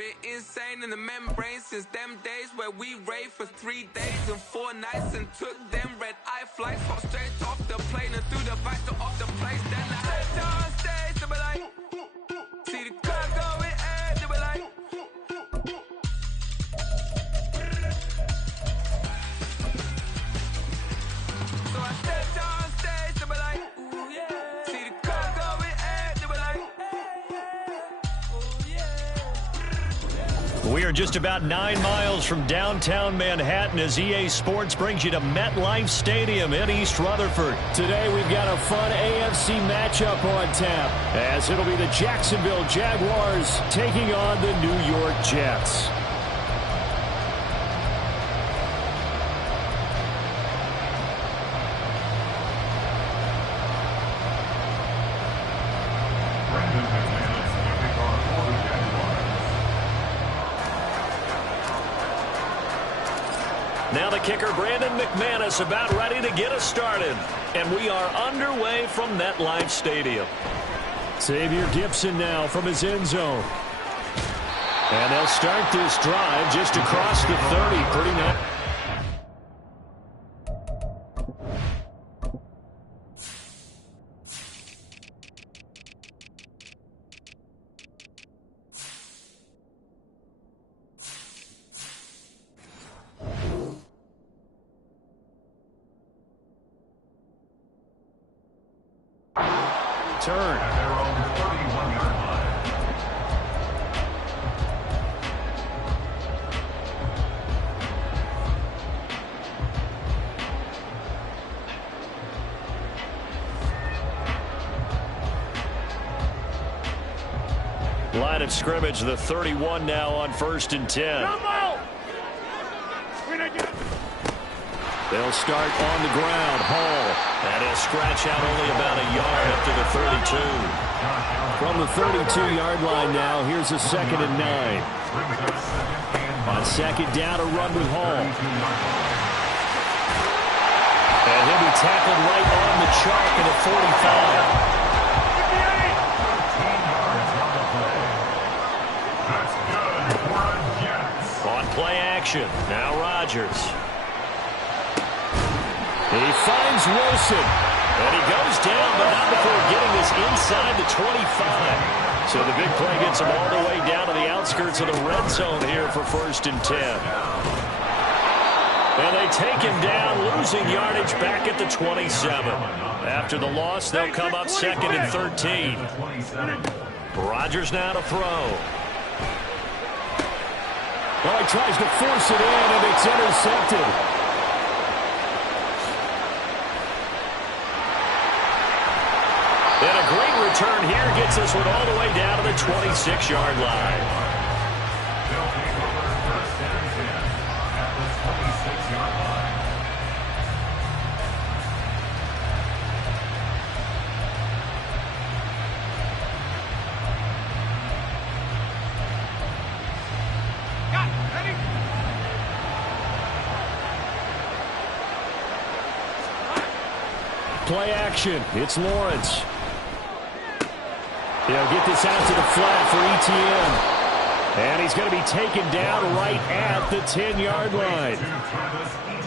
Been insane in the membrane since them days where we raved for 3 days and 4 nights and took them red-eye flights. Fought straight off the plane and through the back door of the place. Then I stepped on stage, they were like, see the crowd going air, they were like, so I stepped on stage, they were like, ooh yeah. See the crowd going air, they were like, ooh yeah. We are just about 9 miles from downtown Manhattan as EA Sports brings you to MetLife Stadium in East Rutherford. Today we've got a fun AFC matchup on tap, as it'll be the Jacksonville Jaguars taking on the New York Jets. Now the kicker, Brandon McManus, about ready to get us started. And we are underway from MetLife Stadium. Xavier Gipson now from his end zone. And they'll start this drive just across the 30. Pretty nice. Turn. At their own 31-yard line. Line of scrimmage, the 31 now on 1st and 10. They'll start on the ground. Hall. And he'll scratch out only about a yard up to the 32. From the 32-yard line now, here's a 2nd and 9. On 2nd down, a run with Hall. And he'll be tackled right on the chalk at the 45. On play action, now Rodgers. He finds Wilson, and he goes down, but not before getting this inside the 25. So the big play gets him all the way down to the outskirts of the red zone here for 1st and 10. And they take him down, losing yardage back at the 27. After the loss, they'll come up 2nd and 13. Rodgers now to throw. Well, he tries to force it in, and it's intercepted. And a great return here gets this one all the way down to the 26-yard line. They'll take over 1st and 10 at the 26-yard line. Play action. It's Lawrence. He'll get this out to the flat for ETN. And he's going to be taken down right at the 10-yard line.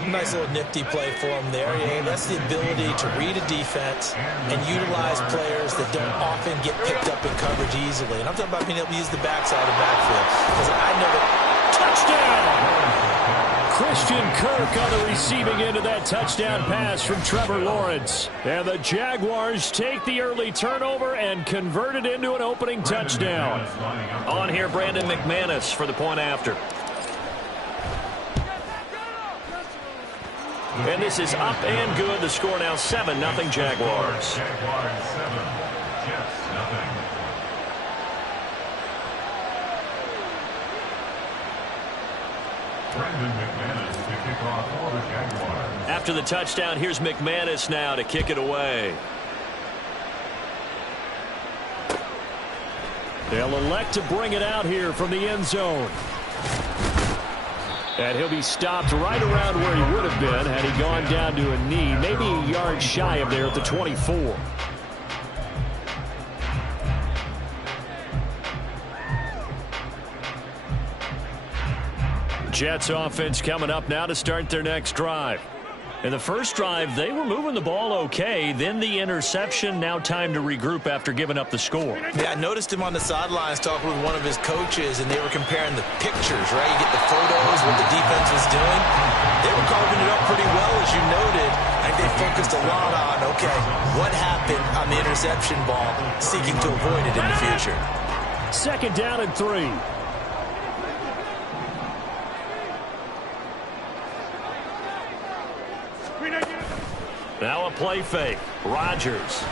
Nice little nifty play for him there. Yeah, that's the ability to read a defense and utilize players that don't often get picked up in coverage easily. And I'm talking about being able to use the backside of the backfield. Because I know that touchdown! Christian Kirk on the receiving end of that touchdown pass from Trevor Lawrence. And the Jaguars take the early turnover and convert it into an opening touchdown. On here, Brandon McManus for the point after. And this is up and good. The score now 7-0 Jaguars. Jaguars 7, Jets 0. Brandon McManus to kick off for the Jaguars. After the touchdown, here's McManus now to kick it away. They'll elect to bring it out here from the end zone. And he'll be stopped right around where he would have been had he gone down to a knee, maybe a yard shy of there at the 24. Jets offense coming up now to start their next drive. In the first drive, they were moving the ball okay. Then the interception. Now time to regroup after giving up the score. Yeah, I noticed him on the sidelines talking with one of his coaches, and they were comparing the pictures, right? You get the photos, what the defense was doing. They were carving it up pretty well, as you noted. I think they focused a lot on, okay, what happened on the interception ball, seeking to avoid it in the future. 2nd down and 3. Now a play fake. Rodgers.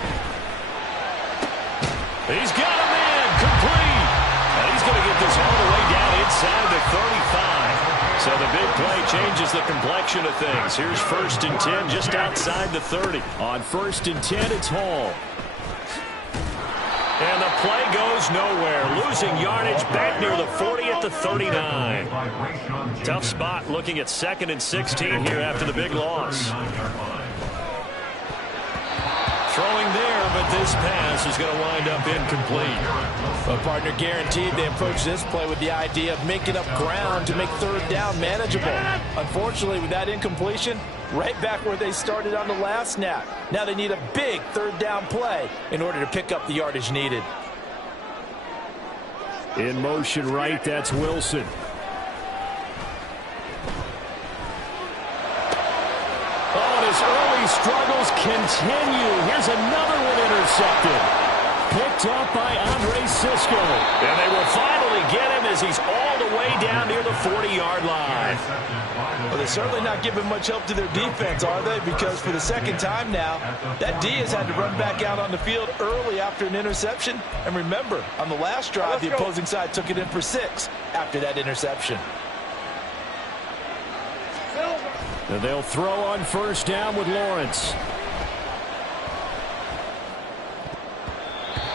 He's got a man complete. And he's going to get this all the way down inside the 35. So the big play changes the complexion of things. Here's 1st and 10 just outside the 30. On 1st and 10, it's Hall. And the play goes nowhere. Losing yardage back near the 40 at the 39. Tough spot looking at 2nd and 16 here after the big loss. Throwing there, but this pass is going to wind up incomplete. Well, partner, guaranteed they approach this play with the idea of making up ground to make 3rd down manageable. Unfortunately, with that incompletion, right back where they started on the last snap. Now they need a big 3rd down play in order to pick up the yardage needed. In motion right, that's Wilson. His early struggles continue. Here's another one intercepted. Picked up by Andre Cisco. And they will finally get him as he's all the way down near the 40-yard line. Well, they're certainly not giving much help to their defense, are they? Because for the 2nd time now, that D has had to run back out on the field early after an interception. And remember, on the last drive, the opposing side took it in for 6 after that interception. And they'll throw on 1st down with Lawrence.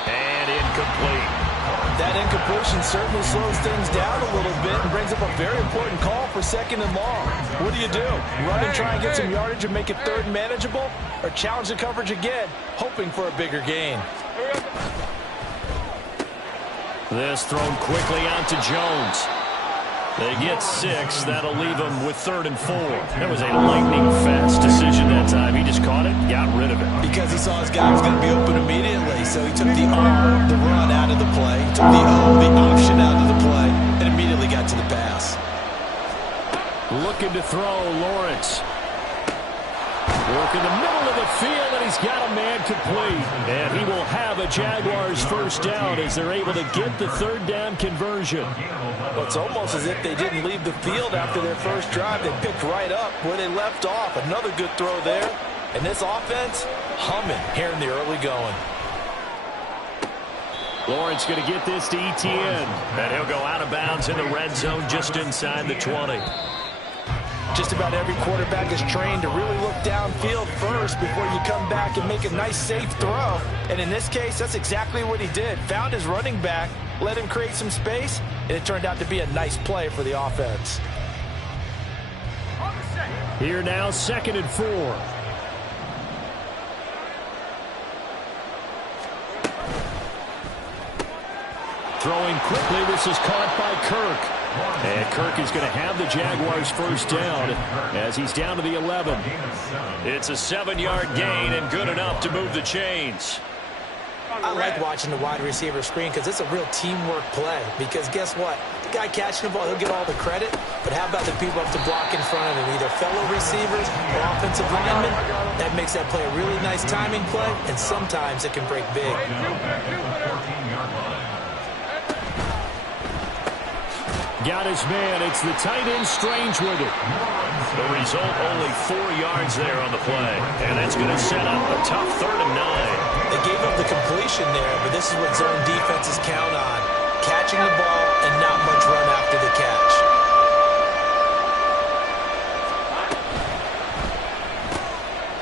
And incomplete. That incompletion certainly slows things down a little bit and brings up a very important call for 2nd and long. What do you do? Run and try and get some yardage and make it 3rd manageable? Or challenge the coverage again, hoping for a bigger gain? This thrown quickly out to Jones. They get 6. That'll leave them with 3rd and 4. That was a lightning-fast decision that time. He just caught it, got rid of it. Because he saw his guy was going to be open immediately, so he took the R, the run, out of the play. He took the O, the option, out of the play, and immediately got to the pass. Looking to throw, Lawrence. Work in the middle of the field, and he's got a man complete. And he will have a Jaguars 1st down as they're able to get the 3rd down conversion. Well, it's almost as if they didn't leave the field after their first drive. They picked right up where they left off. Another good throw there. And this offense, humming here in the early going. Lawrence going to get this to Etienne. And he'll go out of bounds in the red zone just inside the 20. Just about every quarterback is trained to really look downfield first before you come back and make a nice, safe throw. And in this case, that's exactly what he did. Found his running back, let him create some space, and it turned out to be a nice play for the offense. Here now, 2nd and 4. Throwing quickly, this is caught by Kirk. And Kirk is going to have the Jaguars 1st down as he's down to the 11. It's a 7-yard gain and good enough to move the chains. I like watching the wide receiver screen because it's a real teamwork play. Because guess what? The guy catching the ball, he'll get all the credit. But how about the people up to block in front of him, either fellow receivers or offensive linemen? That makes that play a really nice timing play, and sometimes it can break big. Got his man. It's the tight end Strange with it. The result, only 4 yards there on the play. And that's going to set up a tough 3rd and 9. They gave up the completion there, but this is what zone defenses count on. Catching the ball and not much run after the catch.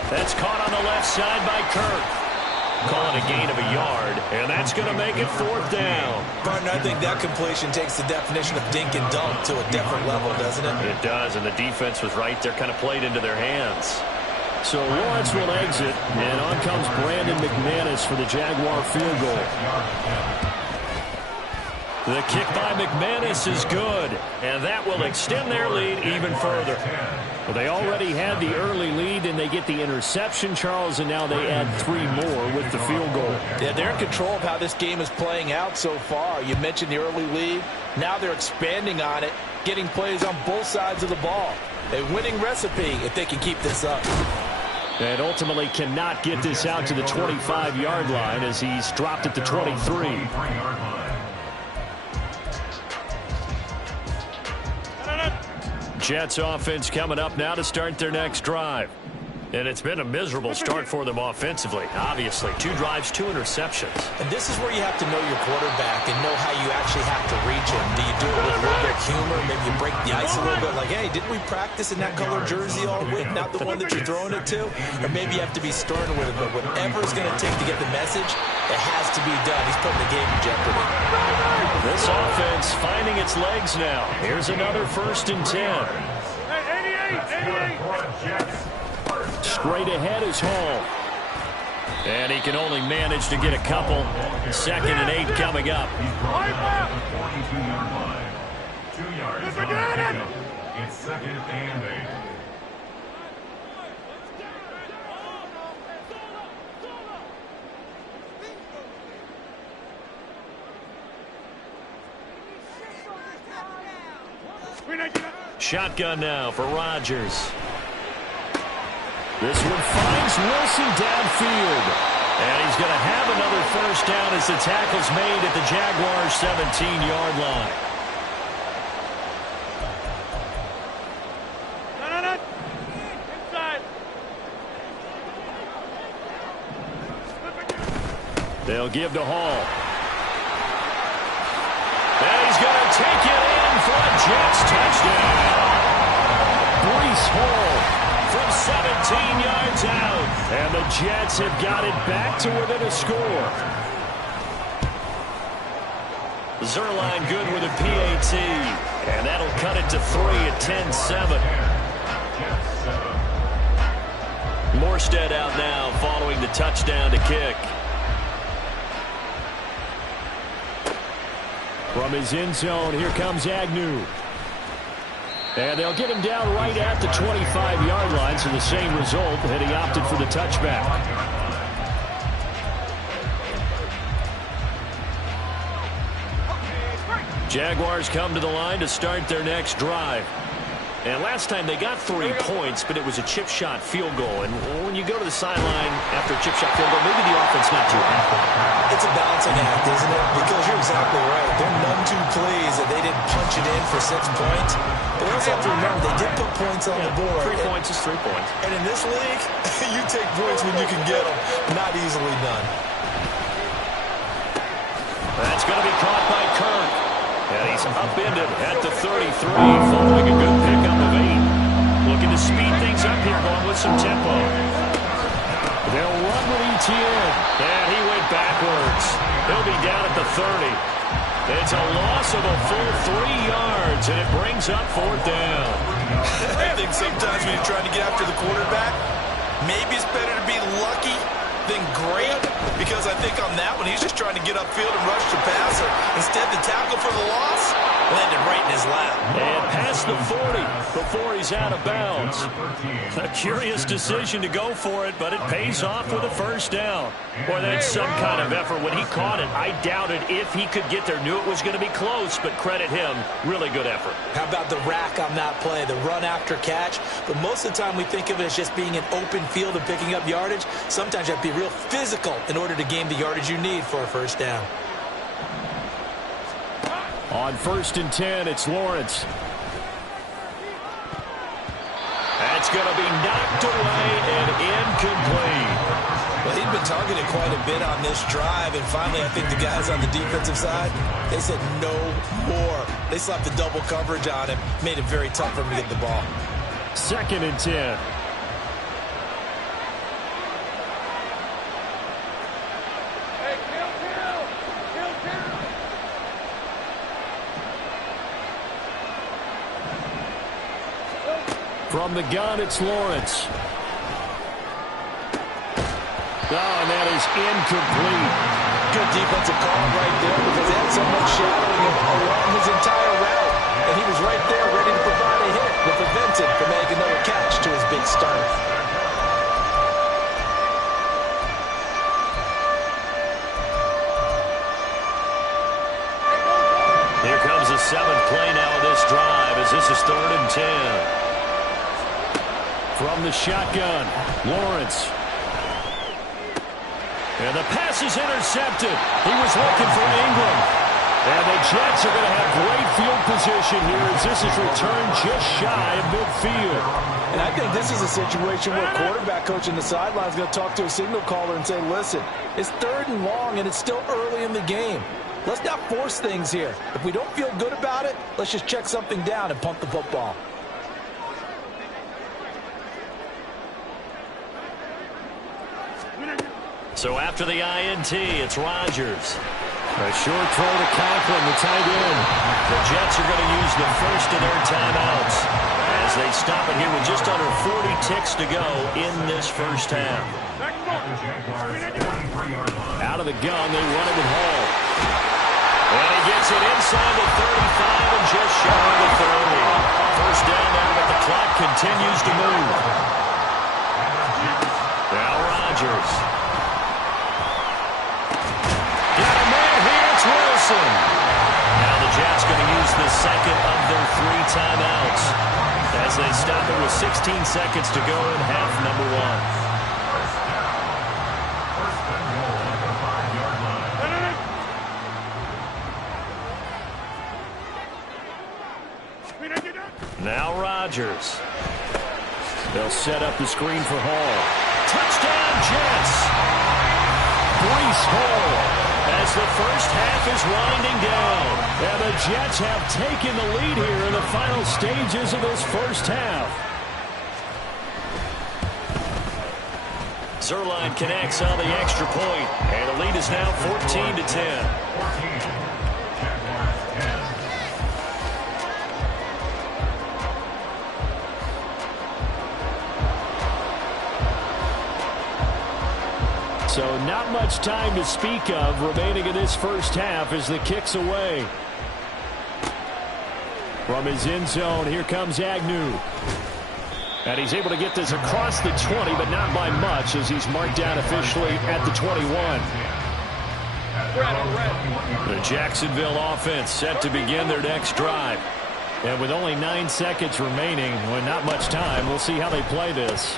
That's caught on the left side by Kirk. Calling a gain of a yard, and that's going to make it 4th down. Partner, I think that completion takes the definition of dink and dunk to a different level, doesn't it? It does, and the defense was right there, kind of played into their hands. So Lawrence will exit, and on comes Brandon McManus for the Jaguar field goal. The kick by McManus is good, and that will extend their lead even further. Well, they already had the early lead, and they get the interception, Charles, and now they add 3 more with the field goal. Yeah, they're in control of how this game is playing out so far. You mentioned the early lead. Now they're expanding on it, getting plays on both sides of the ball. A winning recipe if they can keep this up. And ultimately cannot get this out to the 25-yard line as he's dropped at the 23. Jets offense coming up now to start their next drive. And it's been a miserable start for them offensively. Obviously, 2 drives, 2 interceptions. And this is where you have to know your quarterback and know how you actually have to reach him. Do you do it with a little bit of humor? Maybe you break the ice a little bit. Like, hey, didn't we practice in that color jersey all week? Not the one that you're throwing it to? Or maybe you have to be stern with it. But whatever it's going to take to get the message, it has to be done. He's putting the game in jeopardy. This offense finding its legs now. Here's another 1st and 10. Straight ahead is Hall. And he can only manage to get a couple. 2nd and 8 coming up. 42-yard line. 2 yards on the pickup. It's 2nd and 8. Shotgun now for Rodgers. This one finds Wilson downfield. And he's going to have another 1st down as the tackle's made at the Jaguars' 17-yard line. They'll give to Hall. And he's going to take it in for a Jets touchdown. Breece Hall from 17 yards out. And the Jets have got it back to within a score. Zerline good with a PAT. And that'll cut it to 3 at 10-7. Morstead out now following the touchdown to kick. From his end zone, here comes Agnew. And they'll get him down right at the 25-yard line, so the same result, and he opted for the touchback. Jaguars come to the line to start their next drive. And last time they got 3 points, but it was a chip shot field goal. And when you go to the sideline after a chip shot field goal, maybe the offense not too happy. It's a balancing act, isn't it? Because you're exactly right. They're none too pleased that they didn't punch it in for 6 points. But we also have to remember, they did put points on the board. 3 points is 3 points. And in this league, you take points when you can get them. Not easily done. That's going to be caught by Kirk. And he's upended at the 33, following a good pickup of 8. Looking to speed things up here, going with some tempo. They'll run with Etienne. And he went backwards. He'll be down at the 30. It's a loss of a full 3 yards, and it brings up 4th down. I think sometimes when you're trying to get after the quarterback, maybe it's better to be lucky than great, because I think on that one, he's just trying to get upfield and rush the passer. Instead, the tackle for the loss landed right in his lap. And past the 40 before he's out of bounds. A curious decision to go for it, but it pays off with a 1st down. Boy, that's some kind of effort. When he caught it, I doubted if he could get there. Knew it was going to be close, but credit him. Really good effort. How about the rack on that play, the run after catch? But most of the time we think of it as just being an open field and picking up yardage. Sometimes you have to be real physical in order to gain the yardage you need for a 1st down. On 1st and 10, it's Lawrence. That's going to be knocked away and incomplete. Well, he'd been targeted quite a bit on this drive, and finally I think the guys on the defensive side, they said no more. They slapped the double coverage on him, made it very tough for him to get the ball. 2nd and 10. From the gun, it's Lawrence. Oh, and that is incomplete. Good defensive call right there because they had so much shadowing in 7th play now of this drive as this is 3rd and 10. From the shotgun, Lawrence. And the pass is intercepted. He was looking for Ingram. And the Jets are going to have great field position here as this is returned just shy of midfield. And I think this is a situation where quarterback coach in the sideline is going to talk to a signal caller and say, listen, it's 3rd and long and it's still early in the game. Let's not force things here. If we don't feel good about it, let's just check something down and punt the football. So after the INT, it's Rodgers. A short throw to Conklin, the tight end. The Jets are going to use the first of their timeouts as they stop it here with just under 40 ticks to go in this first half. Out of the gun, they run it with Hall. And he gets it inside the 35 and just shy of the 30. First down now, but the clock continues to move. Now Rodgers. Wilson. Now the Jets going to use the second of their 3 timeouts as they stop it with 16 seconds to go in half number 1. Now Rodgers. They'll set up the screen for Hall. Touchdown Jets. Breece Hall. As the first half is winding down. And the Jets have taken the lead here in the final stages of this first half. Zerline connects on the extra point, and the lead is now 14-10. So not much time to speak of remaining in this first half as the kick's away. From his end zone, here comes Agnew. And he's able to get this across the 20, but not by much as he's marked down officially at the 21. The Jacksonville offense set to begin their next drive. And with only 9 seconds remaining, well, not much time, we'll see how they play this.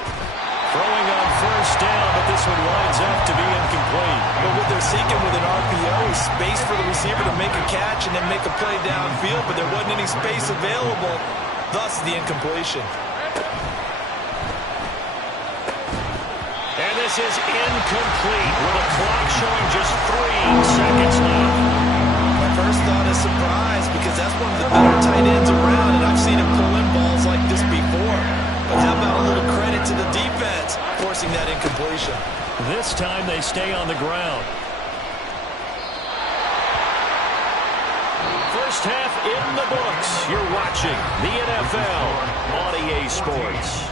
Throwing on first down, but this one winds up to be incomplete. But what they're seeking with an RPO is space for the receiver to make a catch and then make a play downfield, but there wasn't any space available, thus the incompletion. And this is incomplete with a clock showing just 3 seconds left. My first thought is surprise because that's one of the better tight ends around, and I've seen him pull in balls like this before. But how about a little credit to the defense forcing that incompletion? This time they stay on the ground. First half in the books. You're watching the NFL on EA Sports.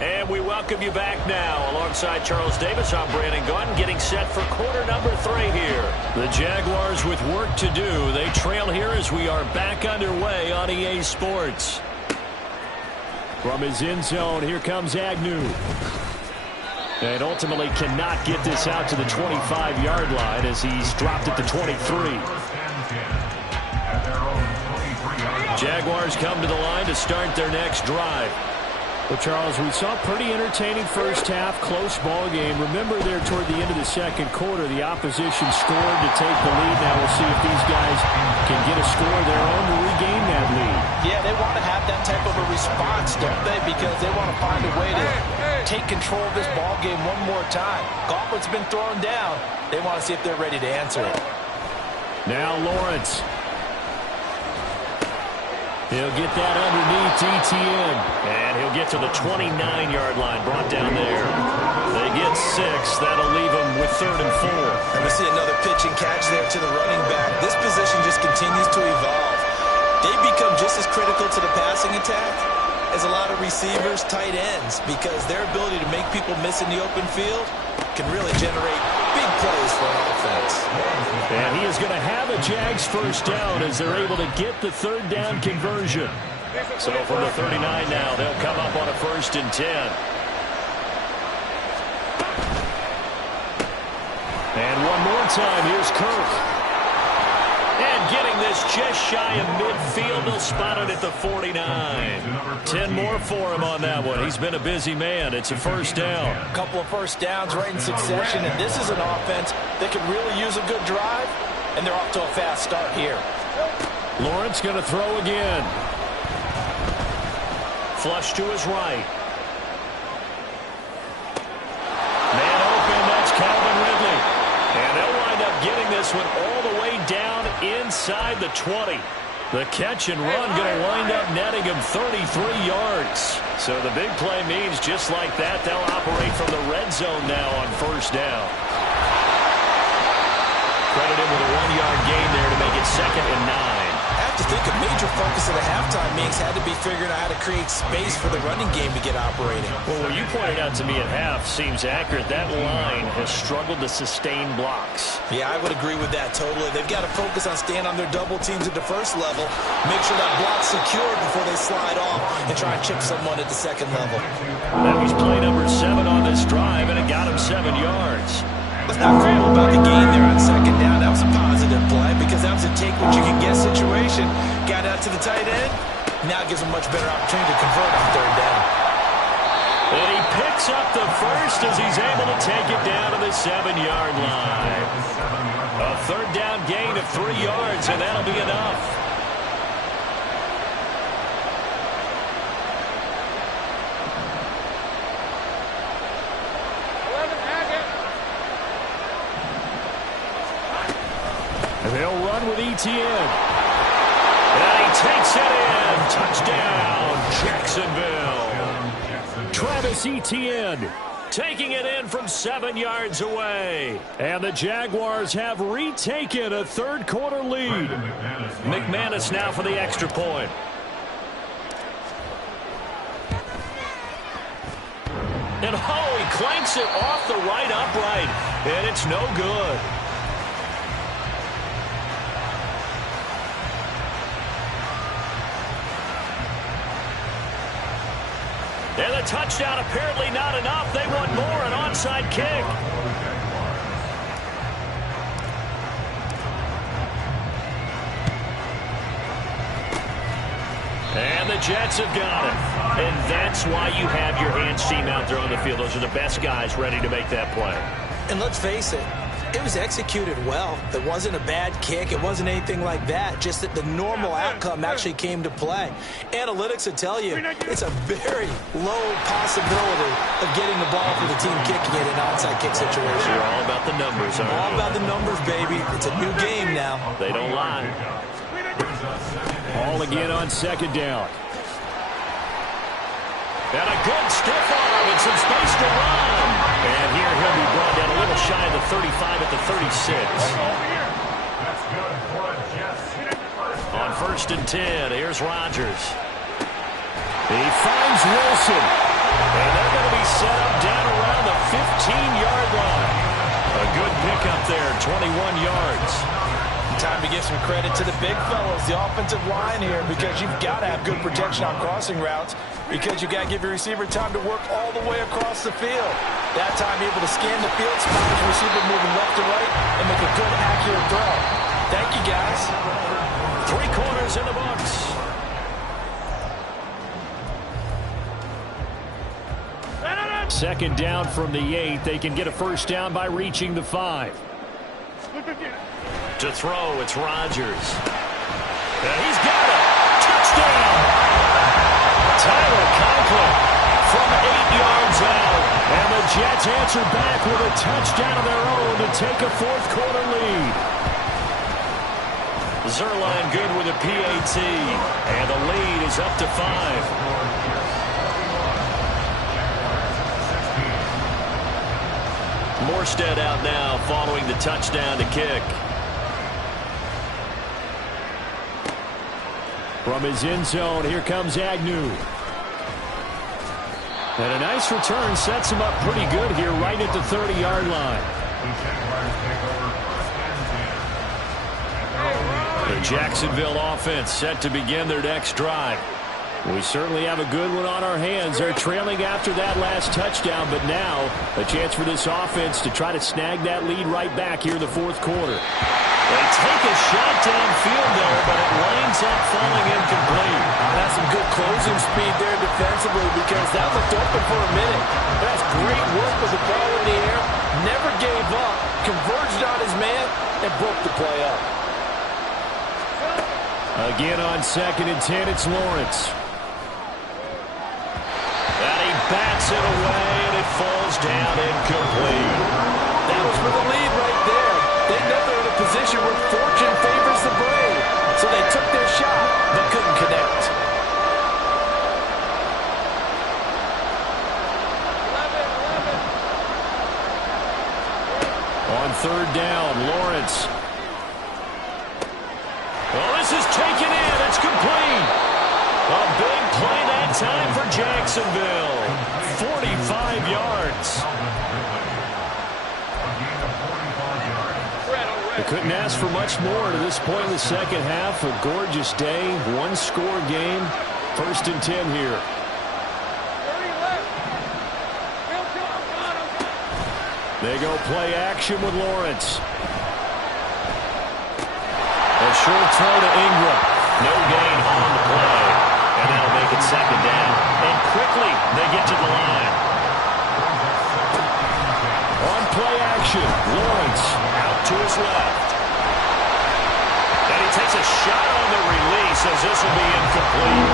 And we welcome you back now. Alongside Charles Davis, I'm Brandon Gaudin, getting set for quarter number 3 here. The Jaguars with work to do. They trail here as we are back underway on EA Sports. From his end zone, here comes Agnew. And ultimately cannot get this out to the 25-yard line as he's dropped at the 23. Jaguars come to the line to start their next drive. Well, Charles, we saw a pretty entertaining first half, close ball game. Remember there toward the end of the second quarter, the opposition scored to take the lead. Now we'll see if these guys can get a score of their own to regain that lead. Yeah, they want to have that type of a response, don't they? Because they want to find a way to take control of this ball game one more time. Gauntlet's been thrown down. They want to see if they're ready to answer it. Now Lawrence. He'll get that underneath ETN. And he'll get to the 29-yard line, brought down there. They get 6. That'll leave them with 3rd and 4. And we see another pitch and catch there to the running back. This position just continues to evolve. They become just as critical to the passing attack as a lot of receivers, tight ends, because their ability to make people miss in the open field can really generate big plays for an offense. And he is going to have a Jags first down as they're able to get the 3rd down conversion. So from the 39 now, they'll come up on a 1st and 10. And one more time, here's Kirk. And getting this just shy of midfield, they'll spot it at the 49. 10 more for him on that one. He's been a busy man. It's a 1st down. A couple of 1st downs right in succession, and this is an offense that could really use a good drive, and they're off to a fast start here. Lawrence going to throw again. Flush to his right. Man open, that's Calvin Ridley. And they'll wind up getting this one all the way down inside the 20. The catch and run going to wind up netting him 33 yards. So the big play means just like that, they'll operate from the red zone now on 1st down. Credit him with a 1-yard gain there to make it 2nd and 9. I have to think a major focus of the halftime meetings had to be figuring out how to create space for the running game to get operating. Well, what you pointed out to me at half seems accurate. That line has struggled to sustain blocks. Yeah, I would agree with that totally. They've got to focus on staying on their double teams at the 1st level, make sure that block's secured before they slide off and try and chip someone at the 2nd level. That was play number 7 on this drive, and it got him 7 yards. Let's not critical about the gain there on 2nd down. That was a positive play because that was a take-what-you-can-get situation. Got out to the tight end. Now it gives him a much better opportunity to convert on 3rd down. And he picks up the 1st as he's able to take it down to the 7-yard line. A 3rd down gain of 3 yards, and that'll be enough. They'll run with Etienne. And he takes it in. Touchdown, Jacksonville. Travis Etienne taking it in from 7 yards away. And the Jaguars have retaken a 3rd quarter lead. McManus now for the extra point. And he clanks it off the right upright. And it's no good. And the touchdown apparently not enough. They want more, an onside kick. And the Jets have got it. And that's why you have your hands team out there on the field. Those are the best guys ready to make that play. And let's face it, it was executed well. It wasn't a bad kick. It wasn't anything like that. Just that the normal outcome actually came to play. Analytics will tell you it's a very low possibility of getting the ball for the team kicking it in an onside kick situation. You're all about the numbers, aren't you? All about the numbers, baby. It's a new game now. They don't lie. All again on 2nd down. And a good stiff arm and some space to run. And here he'll be brought down a little shy of the 35 at the 36. On 1st and 10, here's Rodgers. He finds Wilson. And they're going to be set up down around the 15-yard line. A good pickup there, 21 yards. Time to give some credit to the big fellows, the offensive line here, because you've got to have good protection on crossing routes, because you've got to give your receiver time to work all the way across the field. That time, able to scan the field, spot his receiver moving left to right, and make a good, accurate throw. Thank you, guys. 3 quarters in the books. Second down from the 8. They can get a 1st down by reaching the 5. To throw, it's Rodgers. And he's got it. Touchdown! Tyler Conklin from 8 yards out. And the Jets answer back with a touchdown of their own to take a 4th quarter lead. Zerline good with a PAT. And the lead is up to 5. Morstead out now following the touchdown to kick. From his end zone, here comes Agnew. And a nice return sets him up pretty good here right at the 30-yard line. The Jacksonville offense set to begin their next drive. We certainly have a good one on our hands. They're trailing after that last touchdown, but now a chance for this offense to try to snag that lead right back here in the fourth quarter. They take a shot downfield there, but it winds up falling incomplete. That's some good closing speed there defensively because that looked open for a minute. That's great work with the ball in the air. Never gave up, converged on his man, and broke the play up. Again on 2nd and 10, it's Lawrence. And he bats it away, and it falls down incomplete. That was for the lead right there. They know they're in a position where fortune favors the brave. So they took their shot, but couldn't connect. On 3rd down, Lawrence. Well, this is taken in. It's complete. A big play that time for Jacksonville. 45 yards. They couldn't ask for much more to this point in the second half. A gorgeous day, one-score game. 1st and 10 here. They go play action with Lawrence. A short throw to Ingram. No gain on the play. And that'll make it 2nd down. And quickly, they get to the line. On play action, Lawrence out to his left. And he takes a shot on the release as this will be incomplete.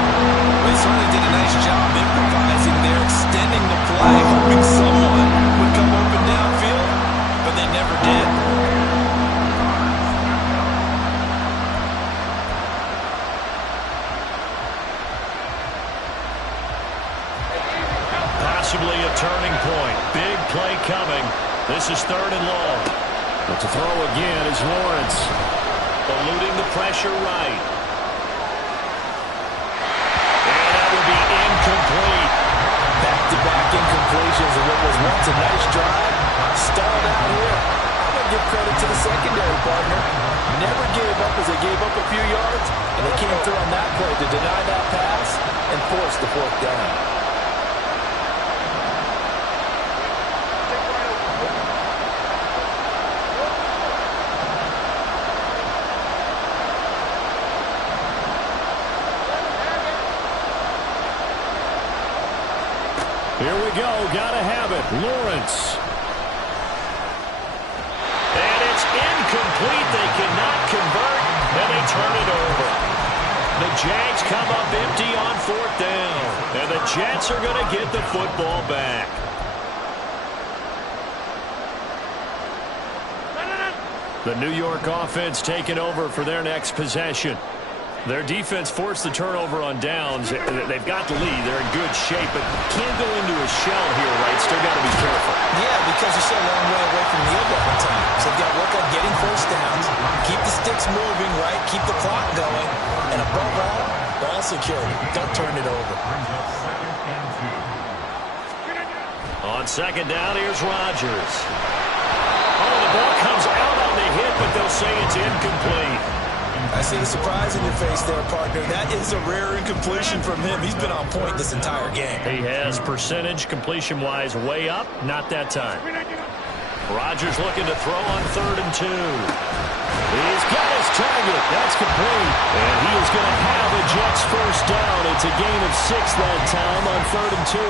They certainly did a nice job improvising there, extending the play, hoping someone would come open downfield, but they never did. Possibly a turning point. Big play coming. This is 3rd and long. But to throw again is Lawrence. Eluding the pressure right. And that will be incomplete. Back-to-back incompletions of what was once a nice drive. Stalled out here. I'm going to give credit to the secondary partner. Never gave up as they gave up a few yards, and they came through on that play to deny that pass and force the 4th down. Here we go. Gotta have it. Lawrence. And it's incomplete. They cannot convert, and they turn it over. The Jags come up empty on 4th down. And the Jets are going to get the football back. The New York offense taking over for their next possession. Their defense forced the turnover on downs. They've got the lead. They're in good shape, but can't go into a shell here, right? Still got to be careful. Yeah, because you're so long way away from the field all the time. So they've got to work on getting 1st downs, keep the sticks moving, right? Keep the clock going. And above all, ball security. Don't turn it over. On 2nd down, here's Rodgers. Oh, the ball comes out on the hit, but they'll say it's incomplete. I see the surprise in your face there, partner. That is a rare incompletion from him. He's been on point this entire game. He has percentage completion-wise way up. Not that time. Rodgers looking to throw on 3rd and 2. He's got his target. That's complete. And he is going to have a Jets 1st down. It's a gain of 6 that time on 3rd and 2.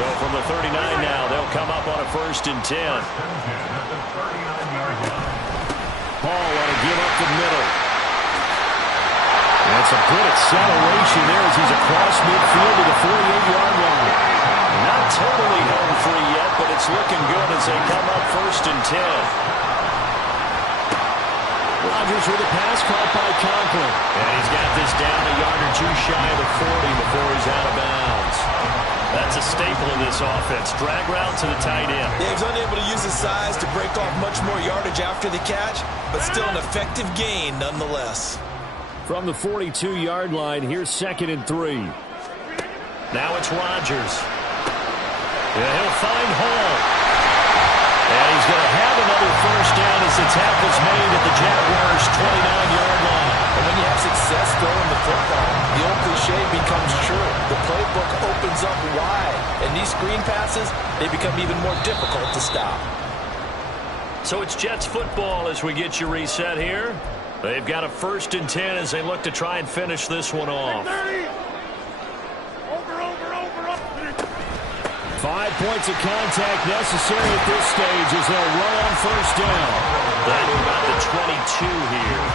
So from the 39 now, they'll come up on a 1st and 10. Paul want to give up the middle. That's a good acceleration there as he's across midfield to the 48-yard line. Not totally home free yet, but it's looking good as they come up 1st and 10. Rodgers with a pass caught by Conklin. And he's got this down a yard or 2 shy of the 40 before he's out of bounds. That's a staple of this offense. Drag route to the tight end. Yeah, he's unable to use his size to break off much more yardage after the catch, but still an effective gain nonetheless. From the 42-yard line, here's 2nd and 3. Now it's Rodgers. Yeah, he'll find Hall. And he's going to have another 1st down as the tackle's made at the Jaguars' 29-yard line. And when you have success success throwing the football, the old cliche becomes true. The playbook opens up wide, and these screen passes, they become even more difficult to stop. So it's Jets football as we get you reset here. They've got a 1st and 10 as they look to try and finish this one off. 5 points of contact necessary at this stage as they'll run on 1st down. They're about the 22 here.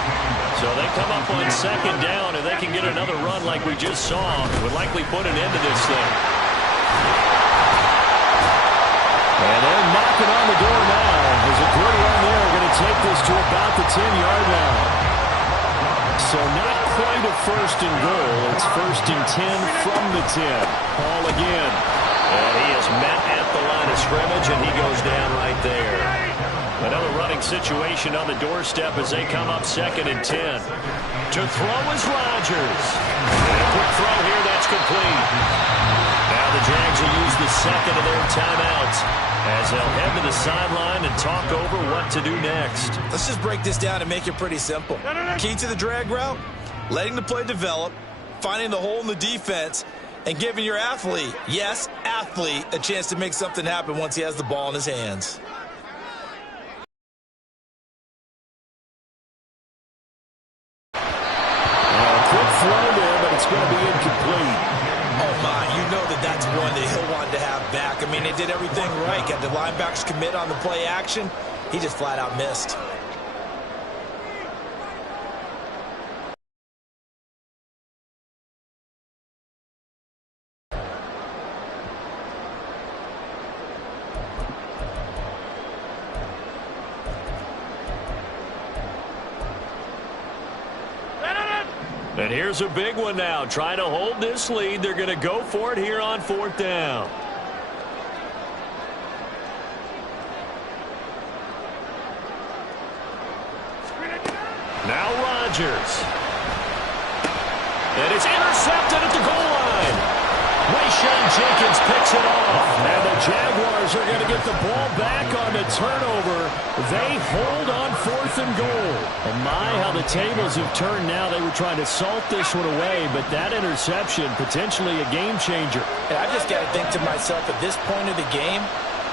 So they come up on 2nd down, and they can get another run like we just saw. Would likely put an end to this thing. And they're knocking on the door now. There's a good run there. Going to take this to about the 10-yard line. So not quite a 1st and goal. It's 1st and 10 from the 10. Ball again. And he is met at the line of scrimmage, and he goes down right there. Another running situation on the doorstep as they come up 2nd and 10. To throw is Rodgers. And a quick throw here, that's complete. Now the Jags will use the 2nd of their timeouts as they'll head to the sideline and talk over what to do next. Let's just break this down and make it pretty simple. Key to the drag route, letting the play develop, finding the hole in the defense, and giving your athlete, yes, athlete, a chance to make something happen once he has the ball in his hands. Quick throw there, but it's going to be incomplete. Oh, my, you know that's one that he'll want to have back. I mean, they did everything right. Got the linebackers commit on the play action. He just flat out missed. And here's a big one now. Trying to hold this lead. They're going to go for it here on 4th down. Now Rodgers. And it's intercepted at the goal line. Wayshawn Jenkins picks it off. And the Jaguars are going to get the ball back on the turnover. They hold on 4th and goal. Oh my, how the tables have turned now. They were trying to salt this one away, but that interception, potentially a game changer. And I just got to think to myself, at this point of the game,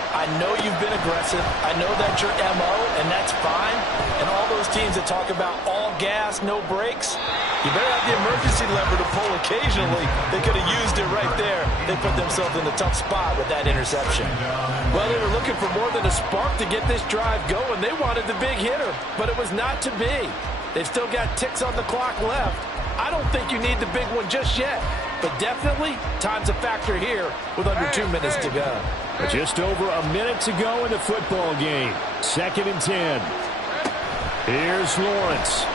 I know you've been aggressive. I know that's your MO, and that's fine. And all those teams that talk about all gas, no brakes, you better have the emergency lever to pull occasionally. They could have used it right there. They put themselves in a tough spot with that interception. Well, they were looking for more than a spark to get this drive going. They wanted the big hitter, but it was not to be. They've still got ticks on the clock left. I don't think you need the big one just yet, but definitely time's a factor here with under 2 minutes to go. Just over a minute to go in the football game. 2nd and 10. Here's Lawrence.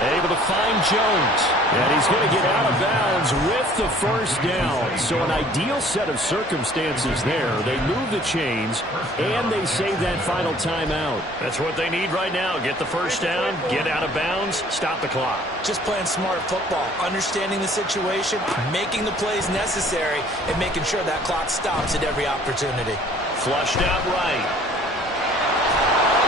Able to find Jones. And he's going to get out of bounds with the 1st down. So an ideal set of circumstances there. They move the chains, and they save that final timeout. That's what they need right now. Get the 1st down, get out of bounds, stop the clock. Just playing smart football, understanding the situation, making the plays necessary, and making sure that clock stops at every opportunity. Flushed out right.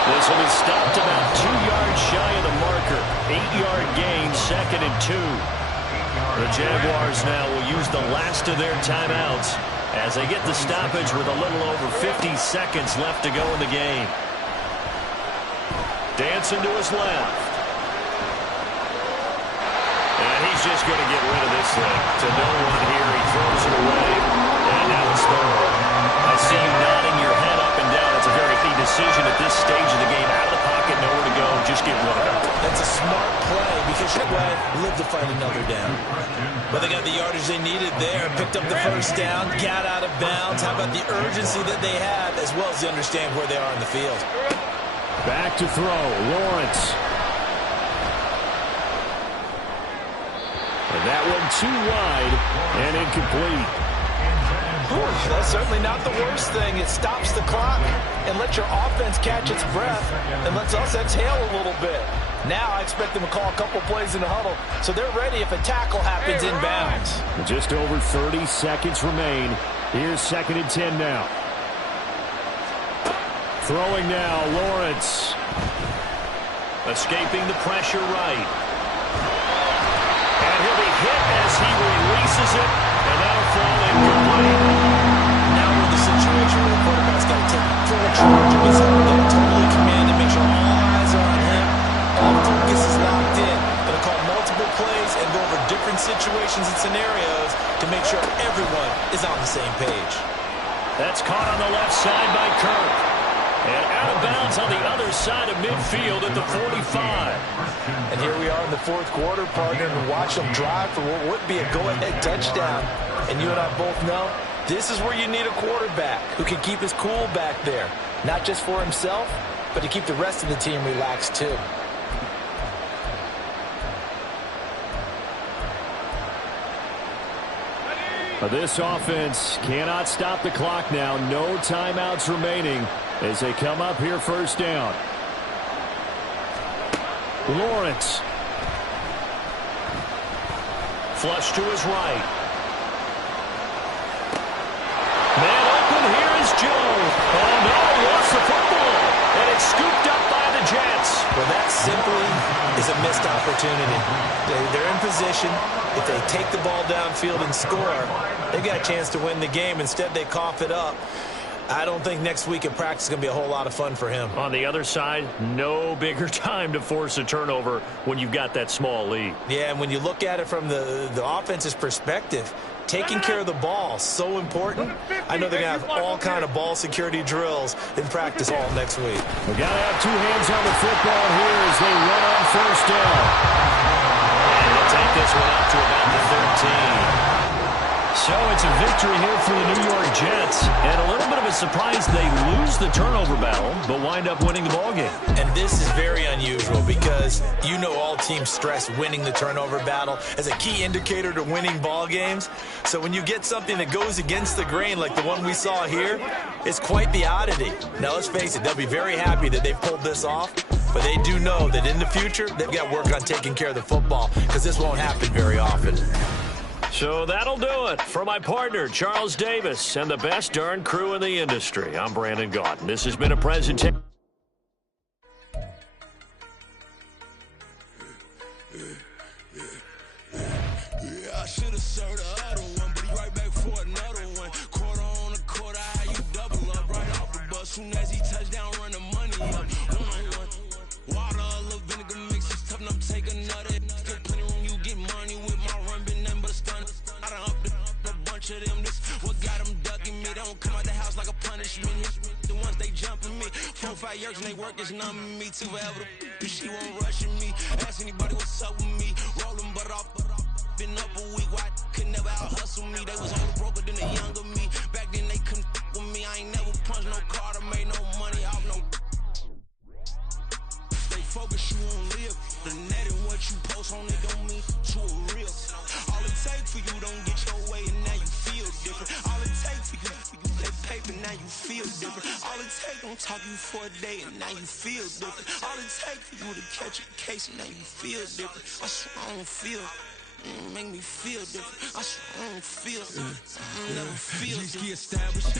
This one is stopped about 2 yards shy of the marker. 8-yard gain, 2nd and 2. The Jaguars now will use the last of their timeouts as they get the stoppage with a little over 50 seconds left to go in the game. Dancing to his left. And he's just going to get rid of this thing. To no one here, he throws it away. And now it's third. I see you nodding your head up and down. It's a very key decision at this stage of the game. Out of the pocket, nowhere to go. Just get rid of it. That's a smart play because that way, live to fight another down. But they got the yardage they needed there. Picked up the 1st down, got out of bounds. How about the urgency that they had as well as they understand where they are in the field. Back to throw. Lawrence. And that one too wide and incomplete. That's certainly not the worst thing. It stops the clock and lets your offense catch its breath and lets us exhale a little bit. Now I expect them to call a couple plays in the huddle so they're ready if a tackle happens inbounds. Just over 30 seconds remain. Here's 2nd and 10 now. Throwing now, Lawrence. Escaping the pressure right. And he'll be hit as he releases it, and that'll fall incomplete. Now we're in the situation where the quarterback's got to take full charge of his own, get totally commanded, make sure all eyes are on him. All focus is locked in. Going to call multiple plays and go over different situations and scenarios to make sure everyone is on the same page. That's caught on the left side by Kirk. And out of bounds on the other side of midfield at the 45. And here we are in the fourth quarter, partner, and watch them drive for what would be a go-ahead touchdown. And you and I both know this is where you need a quarterback who can keep his cool back there. Not just for himself, but to keep the rest of the team relaxed too. This offense cannot stop the clock now. No timeouts remaining as they come up here first down. Lawrence. Flush to his right. Man open, here is Joe. Oh no, lost the football. And it's scooped up by the Jets. Well, that simply is a missed opportunity. They're in position. If they take the ball downfield and score, they've got a chance to win the game. Instead, they cough it up. I don't think next week in practice is going to be a whole lot of fun for him. On the other side, no bigger time to force a turnover when you've got that small lead. Yeah, and when you look at it from the offense's perspective, taking care of the ball, so important. I know they're going to have all kind of ball security drills in practice all next week. We've got to have two hands on the football here as they run on first down. And they'll take this one up to about the 13. So it's a victory here for the New York Jets. And a little bit of a surprise, they lose the turnover battle, but wind up winning the ballgame. And this is very unusual because you know all teams stress winning the turnover battle as a key indicator to winning ball games. So when you get something that goes against the grain like the one we saw here, it's quite the oddity. Now let's face it, they'll be very happy that they pulled this off, but they do know that in the future they've got work on taking care of the football because this won't happen very often. So that'll do it for my partner, Charles Davis, and the best darn crew in the industry. I'm Brandon Gaunt, and this has been a presentation. I should have served the other one, but he right back for another one. Quarter on a quarter, how you double up right off the bus. Soon as he touch down, run the money up. One-on-one. Water, a little vinegar mix, it's tough enough, take another. Still plenty room, you get money with my run, been nothing but a stun. I done up a bunch of them, this what got them ducking me. They don't come out the house like a punishment. The ones they jumping me. 4-5 years and they work is numbing me. Too forever, she won't rushing me. Ask anybody what's up with me. Rolling butt off. Been up a week, why could never out hustle me? They was older, broker than the younger me. Back then they couldn't with me. I ain't never punched no card or made no money off no. They focus, you on live. The net and what you post on it don't mean to a real. All it takes for you don't get your way and now you feel different. All it takes for you that paper, now you feel different. All it takes don't talk you for a day and now you feel different. All it takes for you to catch a case and now you feel different. I swear I don't feel. Make me feel different. I swear I don't feel. I never feel different. Established.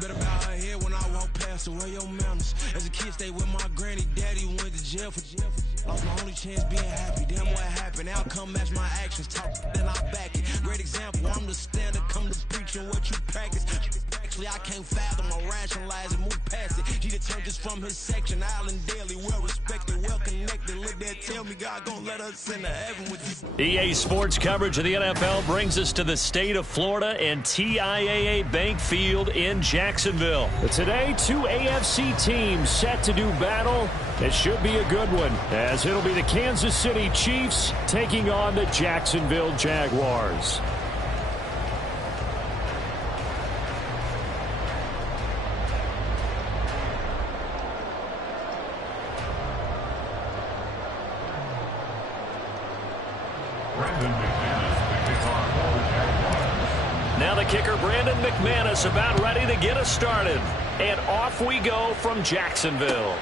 Better bow her head when I walk past the way your manners. As a kid, stayed with my granny, daddy went to jail for jail. Lost my only chance being happy. Damn what happened. Outcome match my actions. Talk then I back it. Great example. I'm the standard. Come to preaching what you practice. Actually, I can't fathom or rationalize and move past it. He determined just from his section. Island daily, well respected, well connected. Look there, tell me God gonna let us into heaven with you. EA Sports coverage of the NFL brings us to the state of Florida and TIAA Bank Field in Jacksonville. But today, two AFC teams set to do battle. It should be a good one, as it'll be the Kansas City Chiefs taking on the Jacksonville Jaguars. Now the kicker, Brandon McManus, about ready to get us started. And off we go from Jacksonville.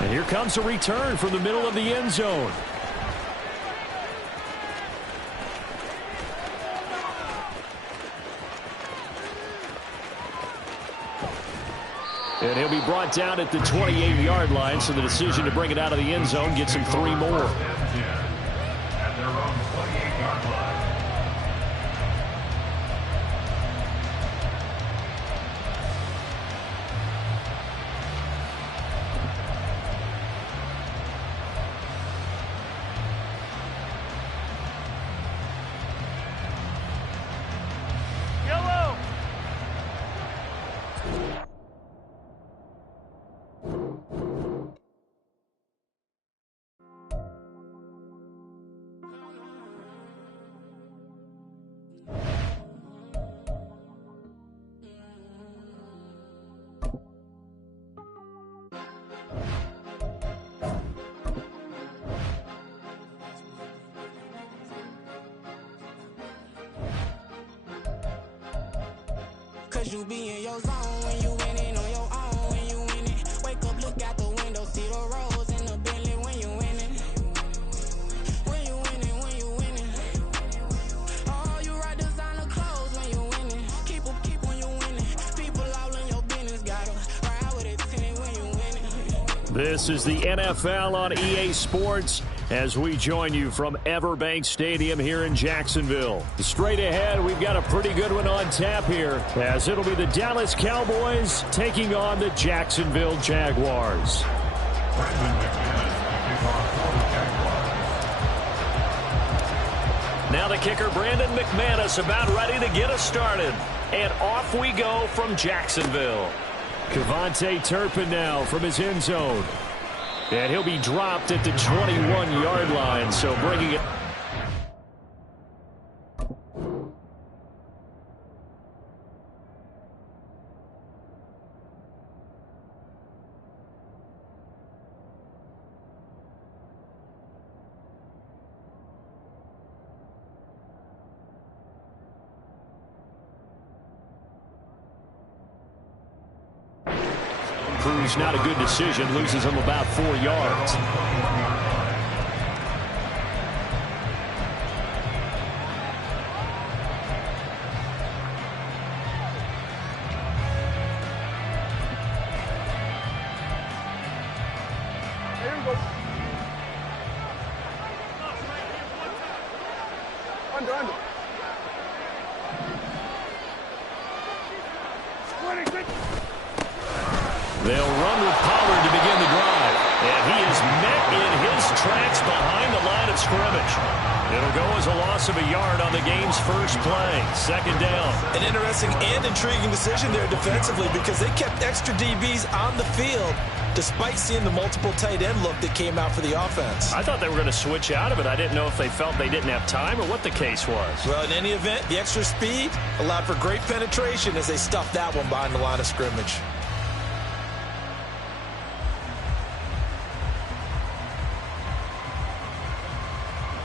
And here comes a return from the middle of the end zone. And he'll be brought down at the 28-yard line, so the decision to bring it out of the end zone gets him 3 more. At their own 28-yard line. Cause you be in your zone when you winning on your own. When you winning, wake up, look out the window, see the rose in the Bentley when you winning. When you winning, when you winning. Oh, you right designer clothes when you winning. Keep when you winning. People all in your business, gotta ride with it when you winning. This is the NFL on EA Sports as we join you from Everbank Stadium here in Jacksonville. Straight ahead, we've got a pretty good one on tap here, as it'll be the Dallas Cowboys taking on the Jacksonville Jaguars. Now the kicker, Brandon McManus, about ready to get us started. And off we go from Jacksonville. Kevontae Turpin now from his end zone. And he'll be dropped at the 21-yard line, so bringing it. Cruz, not a good decision, loses him about 4 yards. They'll run with Pollard to begin the drive. And he is met in his tracks behind the line of scrimmage. It'll go as a loss of a yard on the game's first play. Second down. An interesting and intriguing decision there defensively because they kept extra DBs on the field despite seeing the multiple tight end look that came out for the offense. I thought they were going to switch out of it. I didn't know if they felt they didn't have time or what the case was. Well, in any event, the extra speed allowed for great penetration as they stuffed that one behind the line of scrimmage.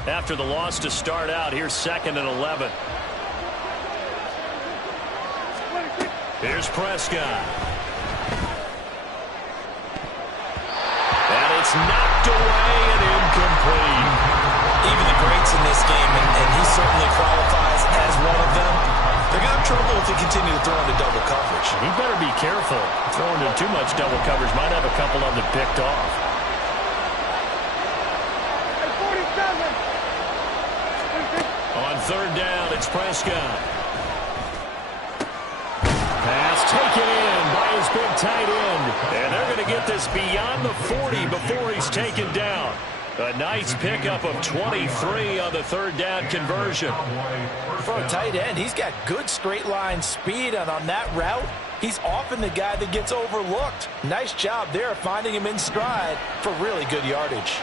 After the loss to start out, here's 2nd and 11. Here's Prescott. And it's knocked away and incomplete. Even the greats in this game, and he certainly qualifies as one of them, they're going to have trouble if they continue to throw into double coverage. He better be careful. Throwing into too much double coverage might have a couple of them picked off. On 3rd down, it's Prescott. Pass taken in by his big tight end. And they're going to get this beyond the 40 before he's taken down. A nice pickup of 23 on the 3rd down conversion. For a tight end, he's got good straight line speed, and on that route, he's often the guy that gets overlooked. Nice job there finding him in stride for really good yardage.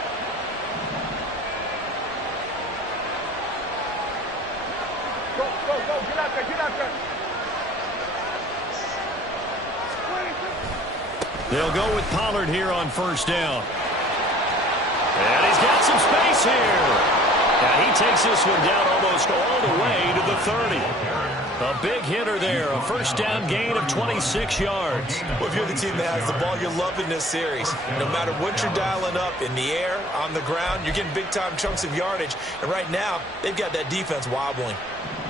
They'll go with Pollard here on 1st down. And he's got some space here. And he takes this one down almost all the way to the 30. A big hitter there, a 1st down gain of 26 yards. Well, if you're the team that has the ball, you're loving this series. No matter what you're dialing up, in the air, on the ground, you're getting big-time chunks of yardage. And right now, they've got that defense wobbling.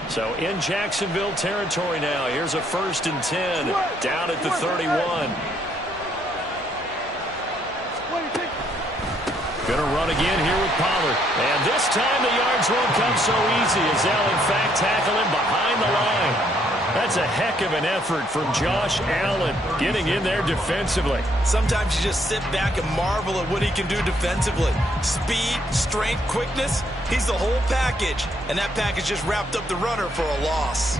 So in Jacksonville territory now, here's a 1st and 10 down at the 31. Going to run again here with Pollard. And this time the yards won't come so easy as they'll, in fact, tackle him behind the line. That's a heck of an effort from Josh Allen getting in there defensively. Sometimes you just sit back and marvel at what he can do defensively. Speed, strength, quickness, he's the whole package. And that package just wrapped up the runner for a loss.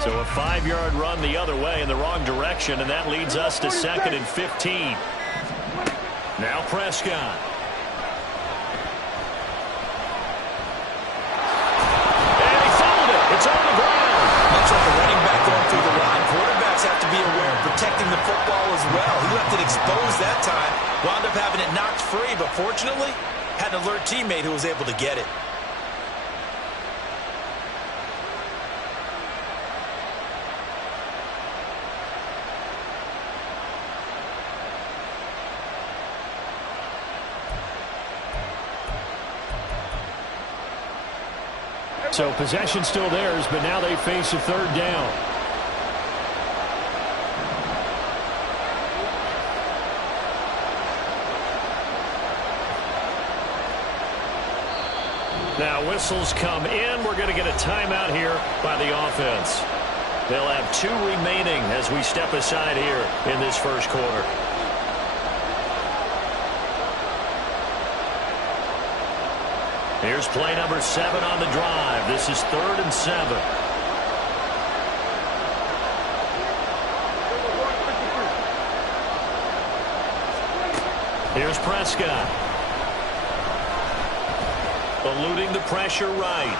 So a 5-yard run the other way in the wrong direction, and that leads us to 2nd and 15. Now Prescott. And he fumbled it. It's on the ground. Much like a running back going through the line, quarterbacks have to be aware of protecting the football as well. He left it exposed that time, wound up having it knocked free, but fortunately, had an alert teammate who was able to get it. So possession still theirs, but now they face a 3rd down. Now whistles come in. We're going to get a timeout here by the offense. They'll have 2 remaining as we step aside here in this first quarter. Here's play number 7 on the drive. This is 3rd and 7. Here's Prescott. Eluding the pressure right.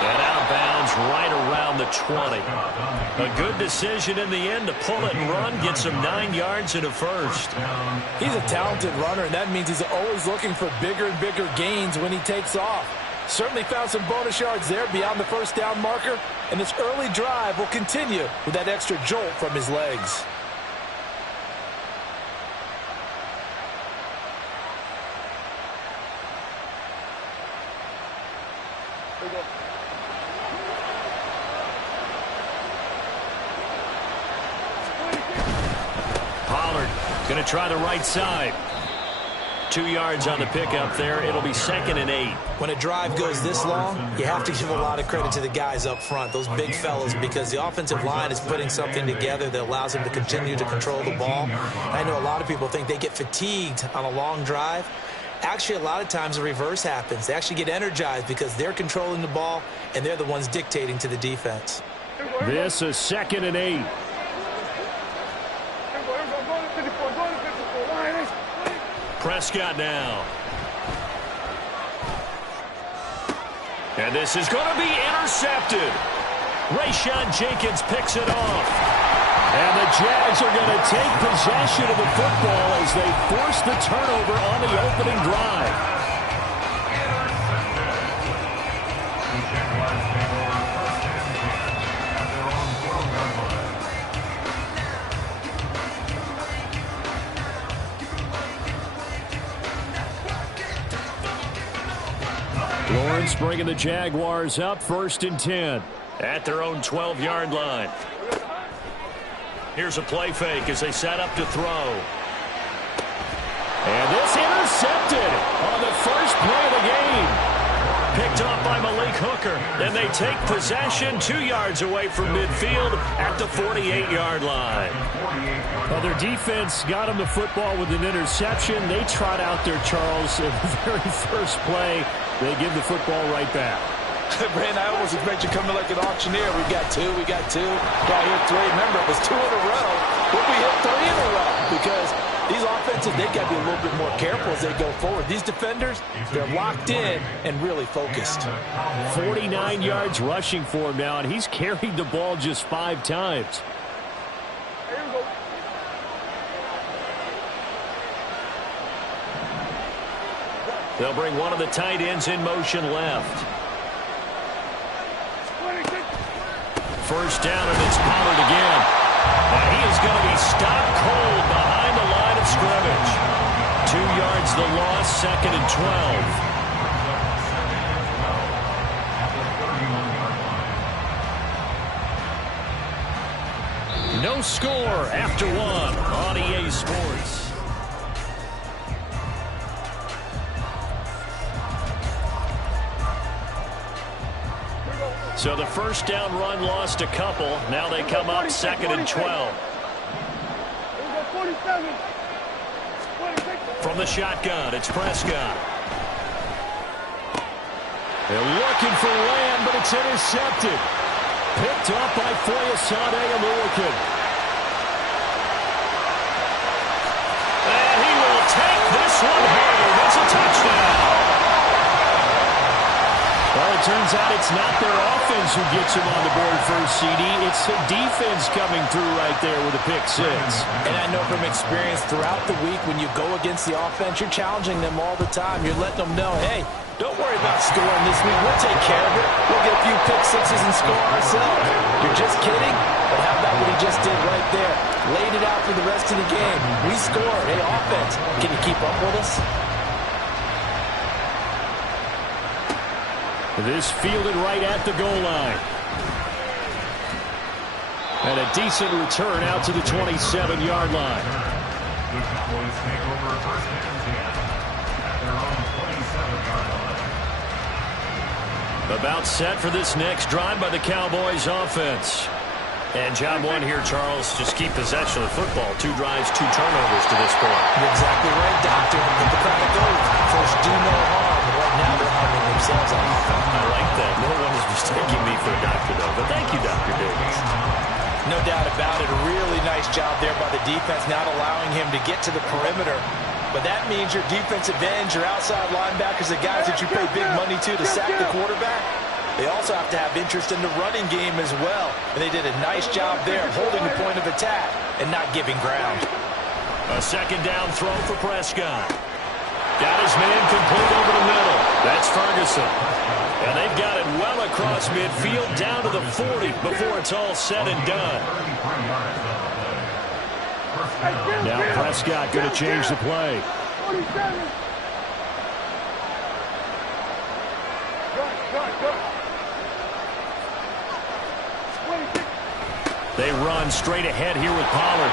And out of bounds right around the 20. A good decision in the end to pull it and run, get some 9 yards and a first. He's a talented runner, and that means he's always looking for bigger and bigger gains when he takes off. Certainly found some bonus yards there beyond the first down marker, and this early drive will continue with that extra jolt from his legs. Going to try the right side. 2 yards on the pickup there. It'll be 2nd and 8. When a drive goes this long, you have to give a lot of credit to the guys up front, those big fellas, because the offensive line is putting something together that allows them to continue to control the ball. I know a lot of people think they get fatigued on a long drive. Actually, a lot of times the reverse happens. They actually get energized because they're controlling the ball, and they're the ones dictating to the defense. This is 2nd and 8. Prescott now. And this is going to be intercepted. Rayshon Jenkins picks it off. And the Jags are going to take possession of the football as they force the turnover on the opening drive. Lawrence bringing the Jaguars up 1st and 10 at their own 12-yard line. Here's a play fake as they set up to throw. And this intercepted on the first play of the game. Picked off by Malik Hooker. And they take possession 2 yards away from midfield at the 48-yard line. Well, their defense got them the football with an interception. They trot out there, Charles, in the very first play. They give the football right back. Brandon, I almost expect you coming like an auctioneer. We got 2, we got 2. Got here 3. Remember, it was 2 in a row. But we hit 3 in a row because these offenses, they got to be a little bit more careful as they go forward. These defenders, they're locked in and really focused. 49 yards rushing for him now, and he's carried the ball just 5 times. They'll bring one of the tight ends in motion left. First down, and it's Pollard again. And he is going to be stopped cold behind the line of scrimmage. 2 yards the loss, 2nd and 12. No score after 1 on EA Sports. So the first down run lost a couple. Now they come up 2nd and 12. From the shotgun, it's Prescott. They're looking for Lamb, but it's intercepted. Picked up by Foyesade Aluakin. And he will take this one home. It's a touchdown. Well, it turns out it's not their offense who gets them on the board first, CD. It's the defense coming through right there with a pick 6. And I know from experience throughout the week when you go against the offense, you're challenging them all the time. You're letting them know, hey, don't worry about scoring this week. We'll take care of it. We'll get a few pick 6s and score ourselves. You're just kidding? But how about what he just did right there? Laid it out for the rest of the game. We scored. Hey, offense, can you keep up with us? This fielded right at the goal line. And a decent return out to the 27-yard line. The Cowboys take over first and 10 at their own 27-yard line. About set for this next drive by the Cowboys offense. And job 1 here, Charles, just keep possession of the football. 2 drives, 2 turnovers to this point. You're exactly right, Doctor. But the crowd goes. First, do no harm. And right now, they're harming themselves on offense. I like that. No one is mistaking me for a doctor, though. But thank you, Dr. Davis. No doubt about it. A really nice job there by the defense, not allowing him to get to the perimeter. But that means your defensive ends, your outside linebackers, the guys that you pay big money to sack the quarterback, they also have to have interest in the running game as well. And they did a nice job there of holding the point of attack and not giving ground. A second down throw for Prescott. Got his man complete over the middle. That's Ferguson. And they've got it well across midfield down to the 40 before it's all said and done. Now Prescott going to change the play. They run straight ahead here with Pollard.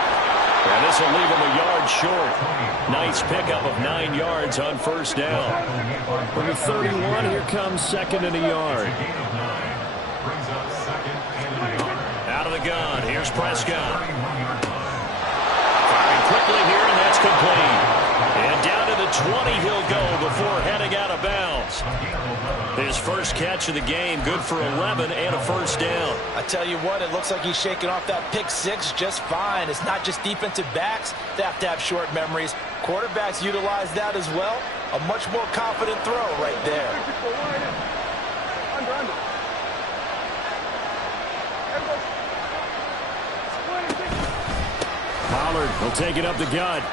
And this will leave him a yard short. Nice pickup of 9 yards on first down. From the 31, here comes 2nd and a yard. Out of the gun, here's Prescott. Firing quickly here, and that's complete. And down to the 20 he'll go before heading out of bounds. His first catch of the game, good for 11 and a first down. I tell you what, it looks like he's shaking off that pick 6 just fine. It's not just defensive backs that have to have short memories. Quarterbacks utilize that as well. A much more confident throw right there. Pollard will take it up the gut.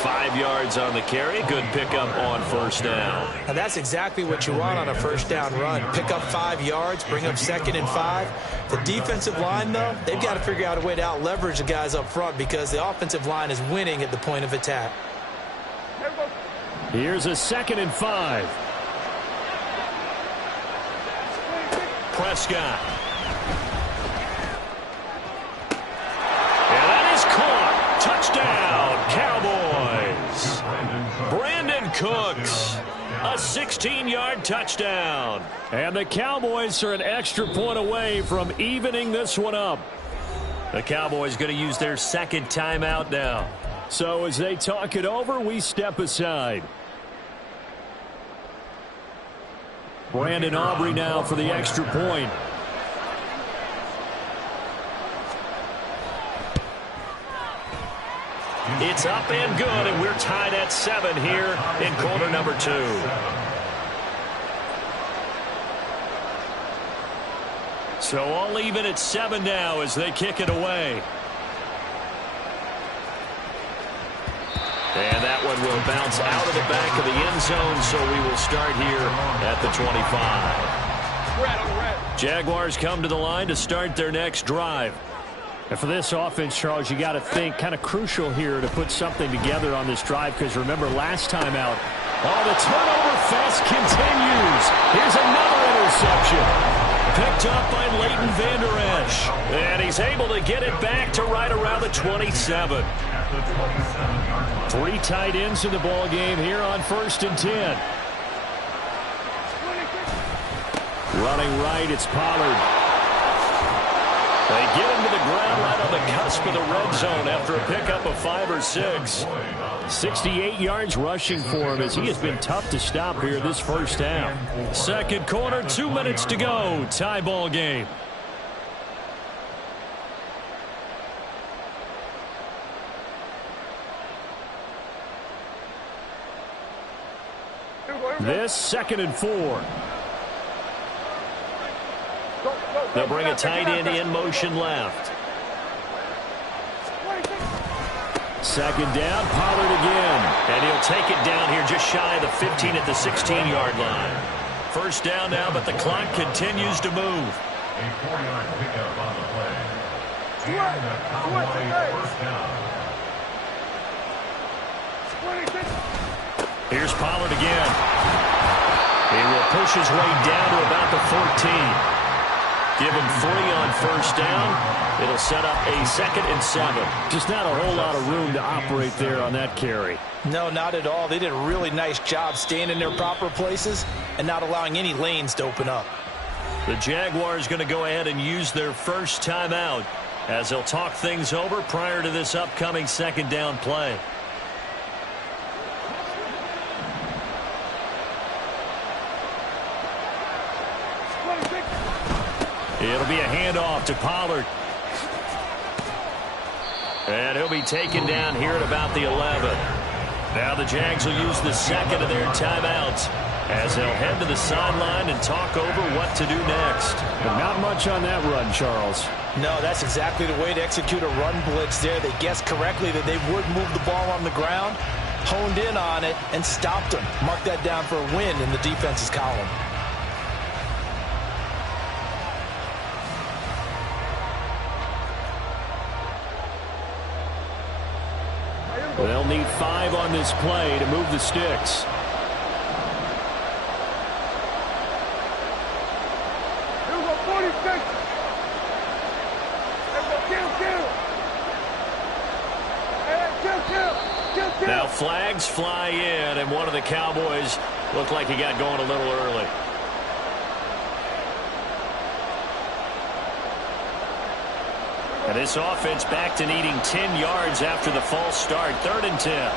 5 yards on the carry. Good pickup on first down. And that's exactly what you want on a first down run. Pick up 5 yards, bring up 2nd and 5. The defensive line, though, they've got to figure out a way to out-leverage the guys up front because the offensive line is winning at the point of attack. Here's a 2nd and 5. Prescott. And that is caught. Touchdown, Cowboys. Brandon Cooks, a 16-yard touchdown. And the Cowboys are an extra point away from evening this one up. The Cowboys going to use their 2nd timeout now. So as they talk it over, we step aside. Brandon Aubrey now for the extra point. It's up and good, and we're tied at 7 here in quarter number 2. So all even at 7 now as they kick it away. And that one will bounce out of the back of the end zone, so we will start here at the 25. Jaguars come to the line to start their next drive. And for this offense, Charles, you got to think kind of crucial here to put something together on this drive, because remember last time out, the turnover fest continues. Here's another interception. Picked up by Leighton Vander Esch. And he's able to get it back to right around the 27. 3 tight ends in the ball game here on 1st and 10. Running right, it's Pollard. They get him to the ground right on the cusp of the red zone after a pickup of 5 or 6. 68 yards rushing for him as he has been tough to stop here this first half. Second quarter, 2 minutes to go. Tie ball game. This 2nd and 4. They'll bring a tight end in motion left. 2nd down, Pollard again. And he'll take it down here just shy of the 15 at the 16-yard line. 1st down now, but the clock continues to move. A 4-yard pickup on the play. And the Cowboys 1st down. Here's Pollard again. He will push his way down to about the 14. Give him 3 on 1st down. It'll set up a 2nd and 7. Just not a whole lot of room to operate there on that carry. No, not at all. They did a really nice job staying in their proper places and not allowing any lanes to open up. The Jaguars going to go ahead and use their first timeout as they'll talk things over prior to this upcoming 2nd down play. It'll be a handoff to Pollard. And he'll be taken down here at about the 11. Now the Jags will use the 2nd of their timeouts as they'll head to the sideline and talk over what to do next. But not much on that run, Charles. No, that's exactly the way to execute a run blitz there. They guessed correctly that they would move the ball on the ground, honed in on it, and stopped them. Mark that down for a win in the defense's column. They'll need 5 on this play to move the sticks. Now flags fly in, and one of the Cowboys looked like he got going a little early. And this offense back to needing 10 yards after the false start. 3rd and 10.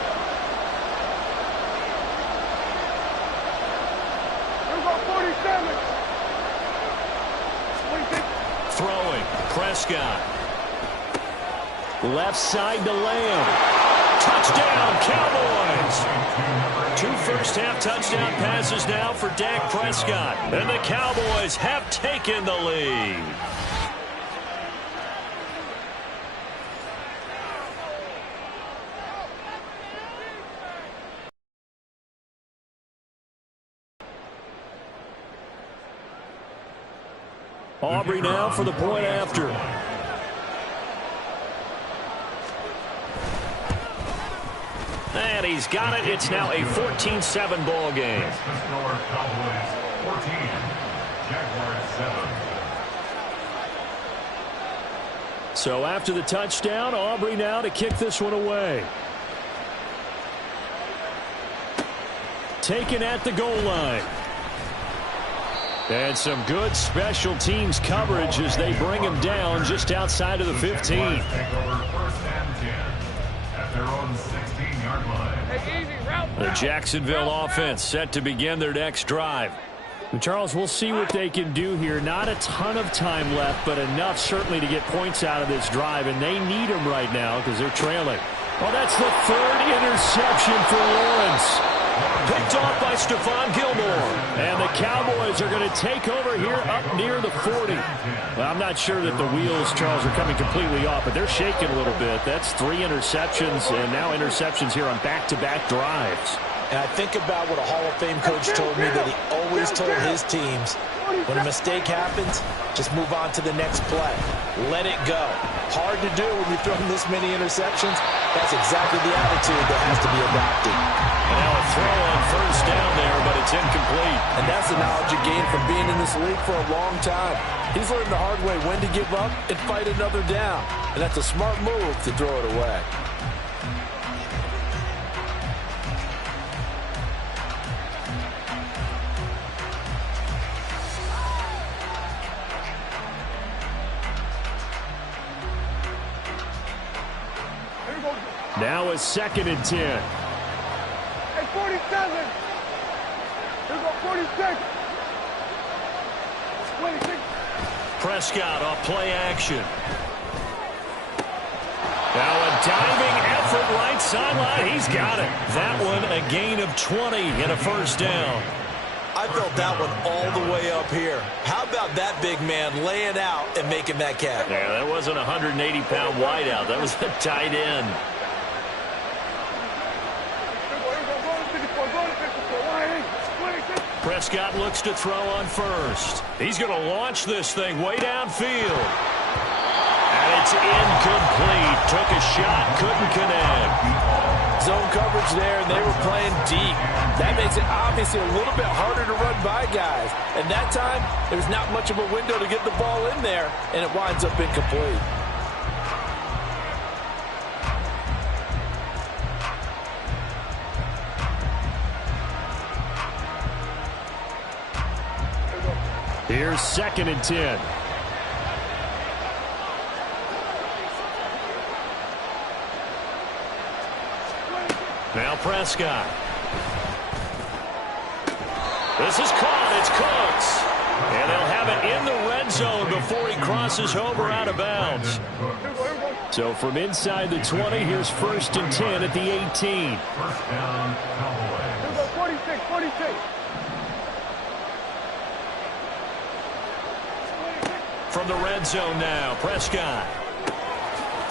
Throwing. Prescott. Left side to Lamb. Touchdown, Cowboys. 2 first-half touchdown passes now for Dak Prescott. And the Cowboys have taken the lead. Aubrey now for the point after. And he's got it. It's now a 14-7 ball game. The score, Cowboys 14, Jaguars 7. So after the touchdown, Aubrey now to kick this one away. Taken at the goal line. And some good special teams coverage as they bring him down just outside of the 15. Take over 1st and 10 at their own 16-yard line. The Jacksonville offense set to begin their next drive. And Charles, we'll see what they can do here. Not a ton of time left, but enough certainly to get points out of this drive, and they need them right now because they're trailing. Well, that's the 3rd interception for Lawrence. Picked off by Stephon Gilmore. And the Cowboys are going to take over here up near the 40. Well, I'm not sure that the wheels, Charles, are coming completely off, but they're shaking a little bit. That's 3 interceptions, and now interceptions here on back-to-back drives. And I think about what a Hall of Fame coach told me, that he always told his teams, when a mistake happens, just move on to the next play. Let it go. Hard to do when you're throwing this many interceptions. That's exactly the attitude that has to be adopted. And now a throw on first down there, but it's incomplete. And that's the knowledge you gain from being in this league for a long time. He's learned the hard way when to give up and fight another down. And that's a smart move to throw it away. Now a 2nd and 10. Hey, 47. Here go 46. 26. Prescott off play action. Now a diving effort right sideline. He's got it. That one a gain of 20 and a first down. I felt that one all the way up here. How about that big man laying out and making that catch? Yeah, that wasn't a 180-pound wideout. That was a tight end. Prescott looks to throw on first. He's going to launch this thing way downfield. And it's incomplete. Took a shot, couldn't connect. Zone coverage there, and they were playing deep. That makes it obviously a little bit harder to run by guys. And that time, there's not much of a window to get the ball in there, and it winds up incomplete. Here's 2nd and 10. Now Prescott. This is caught. It's Cooks. And they'll have it in the red zone before he crosses over out of bounds. So from inside the 20, here's 1st and 10 at the 18. First down, Cowboys. Here go 46, 46. From the red zone now, Prescott.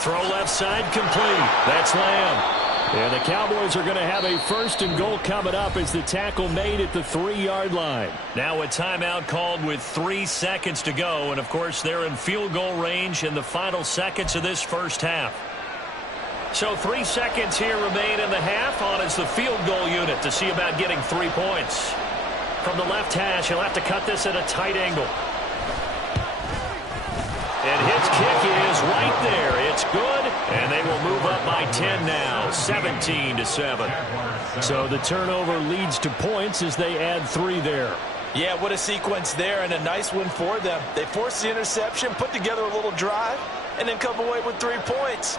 Throw left side complete. That's Lamb. And the Cowboys are going to have a 1st and goal coming up as the tackle made at the 3-yard line. Now a timeout called with 3 seconds to go. And, of course, they're in field goal range in the final seconds of this first half. So 3 seconds here remain in the half on as the field goal unit to see about getting 3 points. From the left hash, he'll have to cut this at a tight angle. And his kick is right there. It's good, and they will move up by 10 now, 17-7. So the turnover leads to points as they add 3 there. Yeah, what a sequence there, and a nice one for them. They forced the interception, put together a little drive, and then come away with 3 points.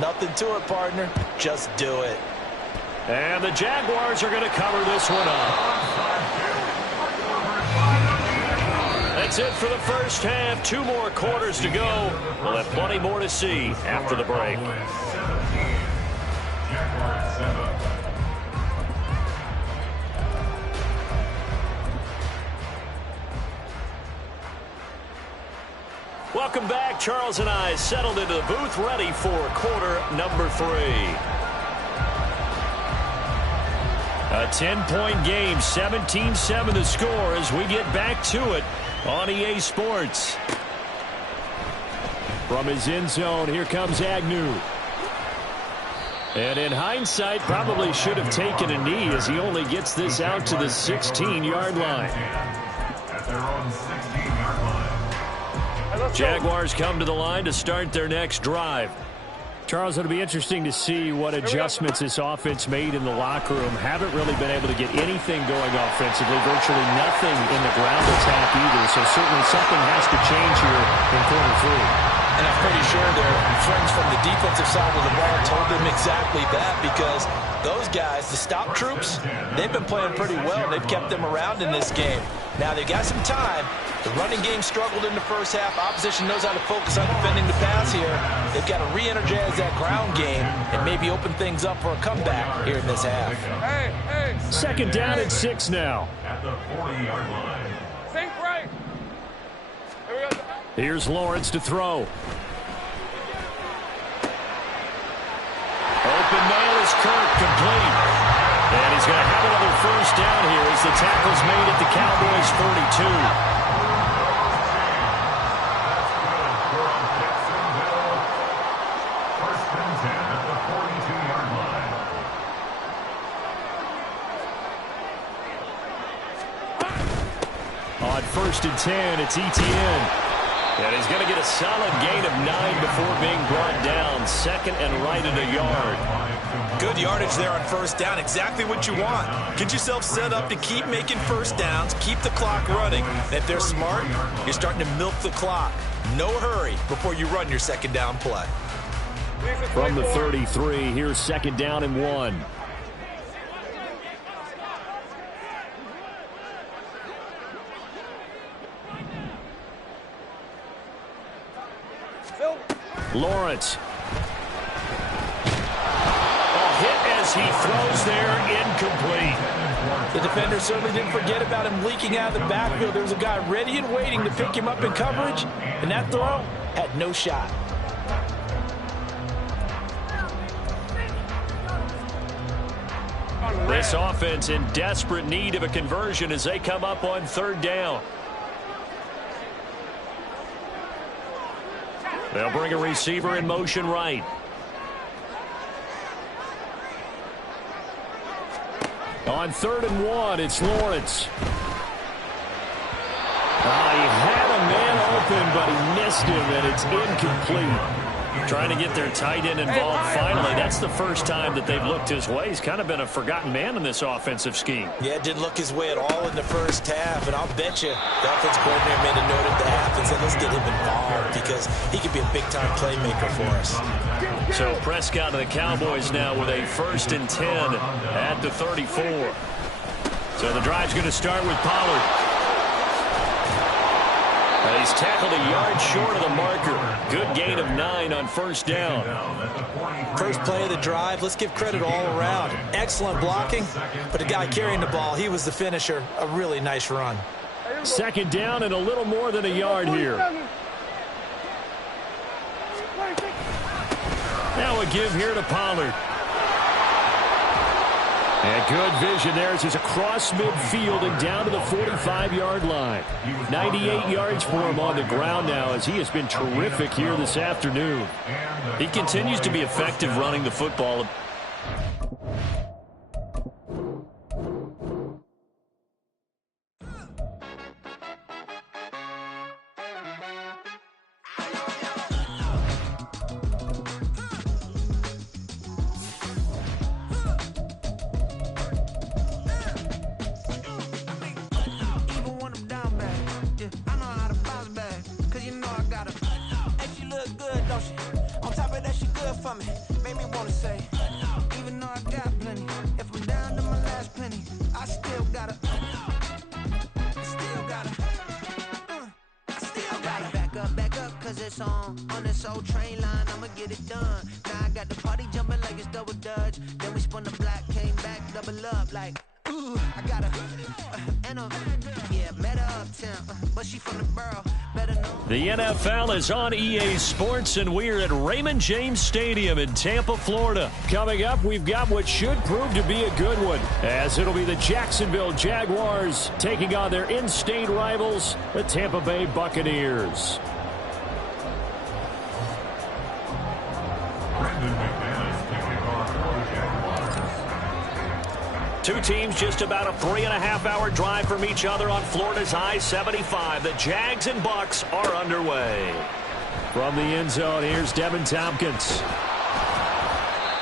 Nothing to it, partner. Just do it. And the Jaguars are going to cover this one up. That's it for the first half. 2 more quarters to go. We'll have plenty more to see after the break. Welcome back. Charles and I settled into the booth ready for quarter number 3. A 10-point game, 17-7 the score as we get back to it on EA Sports. From his end zone, here comes Agnew. And in hindsight, probably should have taken a knee as he only gets this out to the 16-yard line. At their own 16-yard line. Jaguars come to the line to start their next drive. Charles, it'll be interesting to see what adjustments this offense made in the locker room. Haven't really been able to get anything going offensively, virtually nothing in the ground attack either. So certainly something has to change here in quarter 3. And I'm pretty sure their friends from the defensive side of the ball told them exactly that, because those guys, the stop troops, they've been playing pretty well. They've kept them around in this game. Now they've got some time. The running game struggled in the first half. Opposition knows how to focus on defending the pass here. They've got to re-energize that ground game and maybe open things up for a comeback here in this half. Hey. 2nd down and 6 now. At the 40-yard line. Think right. Here we go. Here's Lawrence to throw. Open man is Kirk, complete. And he's going to have another first down here as the tackle's made at the Cowboys' 42. On 1st and 10, it's Etienne. And he's going to get a solid gain of 9 before being brought down. Second and right at a yard. Good yardage there on 1st down. Exactly what you want. Get yourself set up to keep making first downs, keep the clock running. And if they're smart, you're starting to milk the clock. No hurry before you run your second down play. From the 33, here's 2nd down and 1. Lawrence. Hit as he throws there, incomplete. The defender certainly didn't forget about him leaking out of the backfield. There was a guy ready and waiting to pick him up in coverage, and that throw had no shot. This offense in desperate need of a conversion as they come up on 3rd down. They'll bring a receiver in motion right. On 3rd and 1, it's Lawrence. He had a man open, but he missed him, and it's incomplete. Trying to get their tight end involved finally. That's the first time that they've looked his way. He's kind of been a forgotten man in this offensive scheme. Yeah, it didn't look his way at all in the first half, and I'll bet you the offense coordinator made a note at the half and said, let's get him involved because he could be a big-time playmaker for us. So Prescott and the Cowboys now with a 1st and 10 at the 34. So the drive's going to start with Pollard. He's tackled a yard short of the marker. Good gain of 9 on 1st down. First play of the drive, let's give credit all around. Excellent blocking, but the guy carrying the ball, he was the finisher. A really nice run. 2nd down and a little more than a yard here. Now a give here to Pollard. And good vision there as he's across midfield and down to the 45-yard line. 98 yards for him on the ground now as he has been terrific here this afternoon. He continues to be effective running the football. On this old train line, I'ma get it done. Now I got the party jumping like it's double dutch. Then we spun the block, came back, double up like, ooh, I got a, and a, yeah, met her uptown, but she from the borough, better know. The NFL is on EA Sports, and we're at Raymond James Stadium in Tampa, Florida. Coming up, we've got what should prove to be a good one, as it'll be the Jacksonville Jaguars taking on their in-state rivals, the Tampa Bay Buccaneers. Two teams just about a 3.5-hour drive from each other on Florida's I-75. The Jags and Bucs are underway. From the end zone, here's Devin Tompkins.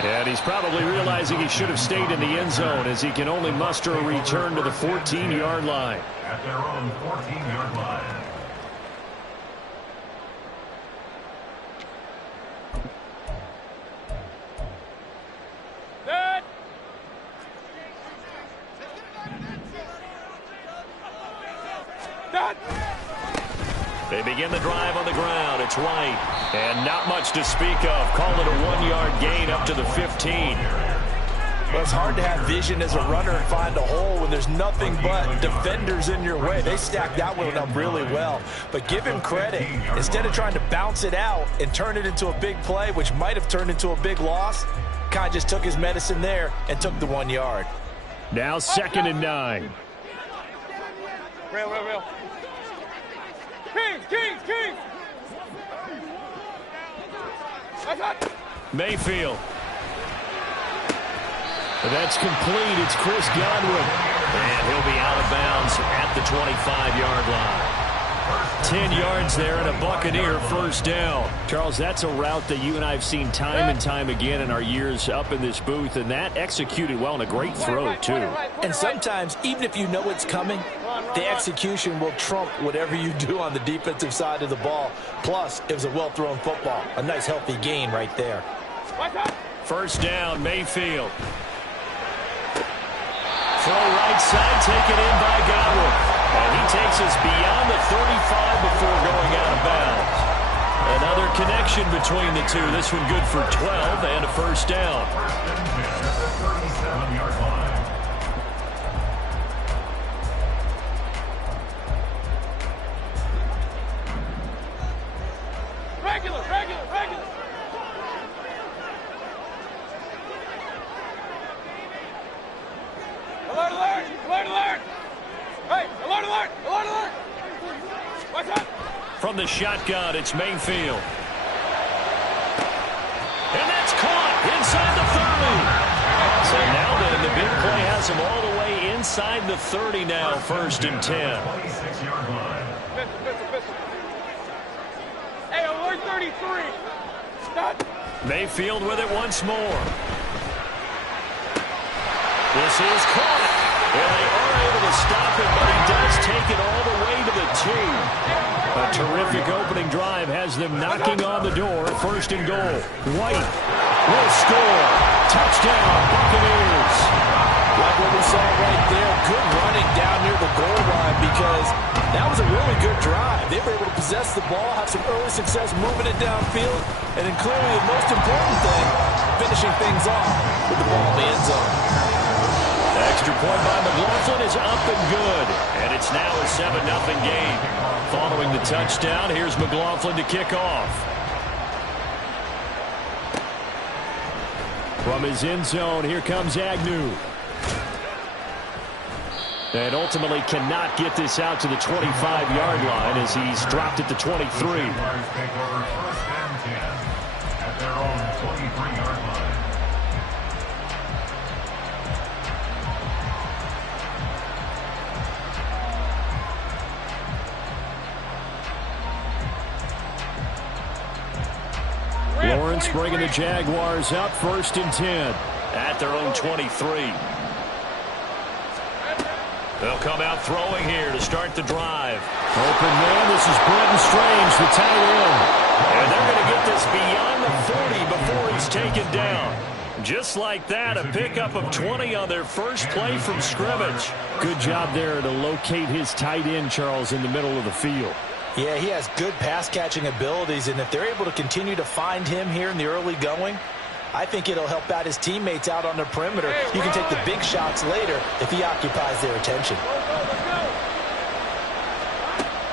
And he's probably realizing he should have stayed in the end zone as he can only muster a return to the 14-yard line. At their own 14-yard line. They begin the drive on the ground. It's White. And not much to speak of. Call it a 1-yard gain up to the 15. Well, it's hard to have vision as a runner and find a hole when there's nothing but defenders in your way. They stacked that one up really well. But give him credit. Instead of trying to bounce it out and turn it into a big play, which might have turned into a big loss, kind of just took his medicine there and took the 1 yard. Now 2nd and 9. Real. Kings! Mayfield. That's complete. It's Chris Godwin. And he'll be out of bounds at the 25-yard line. 10 yards there and a Buccaneer first down. Charles, that's a route that you and I have seen time and time again in our years up in this booth, and that executed well and a great throw, too. And sometimes, even if you know it's coming, the execution will trump whatever you do on the defensive side of the ball. Plus, it was a well-thrown football. A nice, healthy gain right there. First down, Mayfield. Throw right side, taken in by Godwin. And he takes us beyond the 35 before going out of bounds. Another connection between the two. This one good for 12 and a first down. Regular. Alert! Hey, alert! What's up? From the shotgun, it's Mayfield. And that's caught inside the 30. So now then, the big play has him all the way inside the 30 now, 1st and 10. 26-yard line. Pistol. Hey, alert 33. Stop. Mayfield with it once more. This is caught. And they are able to stop it, but he does take it all the way to the 2. A terrific opening drive has them knocking on the door. 1st and goal. White will score. Touchdown, Buccaneers. Like what we saw right there, good running down near the goal line because that was a really good drive. They were able to possess the ball, have some early success moving it downfield, and then clearly the most important thing, finishing things off with the ball in the end zone. Extra point by McLaughlin is up and good. And it's now a 7-0 game. Following the touchdown, here's McLaughlin to kick off. From his end zone, here comes Agnew. And ultimately cannot get this out to the 25-yard line as he's dropped at the 23. Take over 1st and 10 at their own 23-yard line. Lawrence bringing the Jaguars up 1st and 10 at their own 23. They'll come out throwing here to start the drive. Open man, this is Brenton Strange, the tight end. And they're going to get this beyond the 40 before he's taken down. Just like that, a pickup of 20 on their first play from scrimmage. Good job there to locate his tight end, Charles, in the middle of the field. Yeah, he has good pass-catching abilities, and if they're able to continue to find him here in the early going, I think it'll help out his teammates out on the perimeter. You can take the big shots later if he occupies their attention.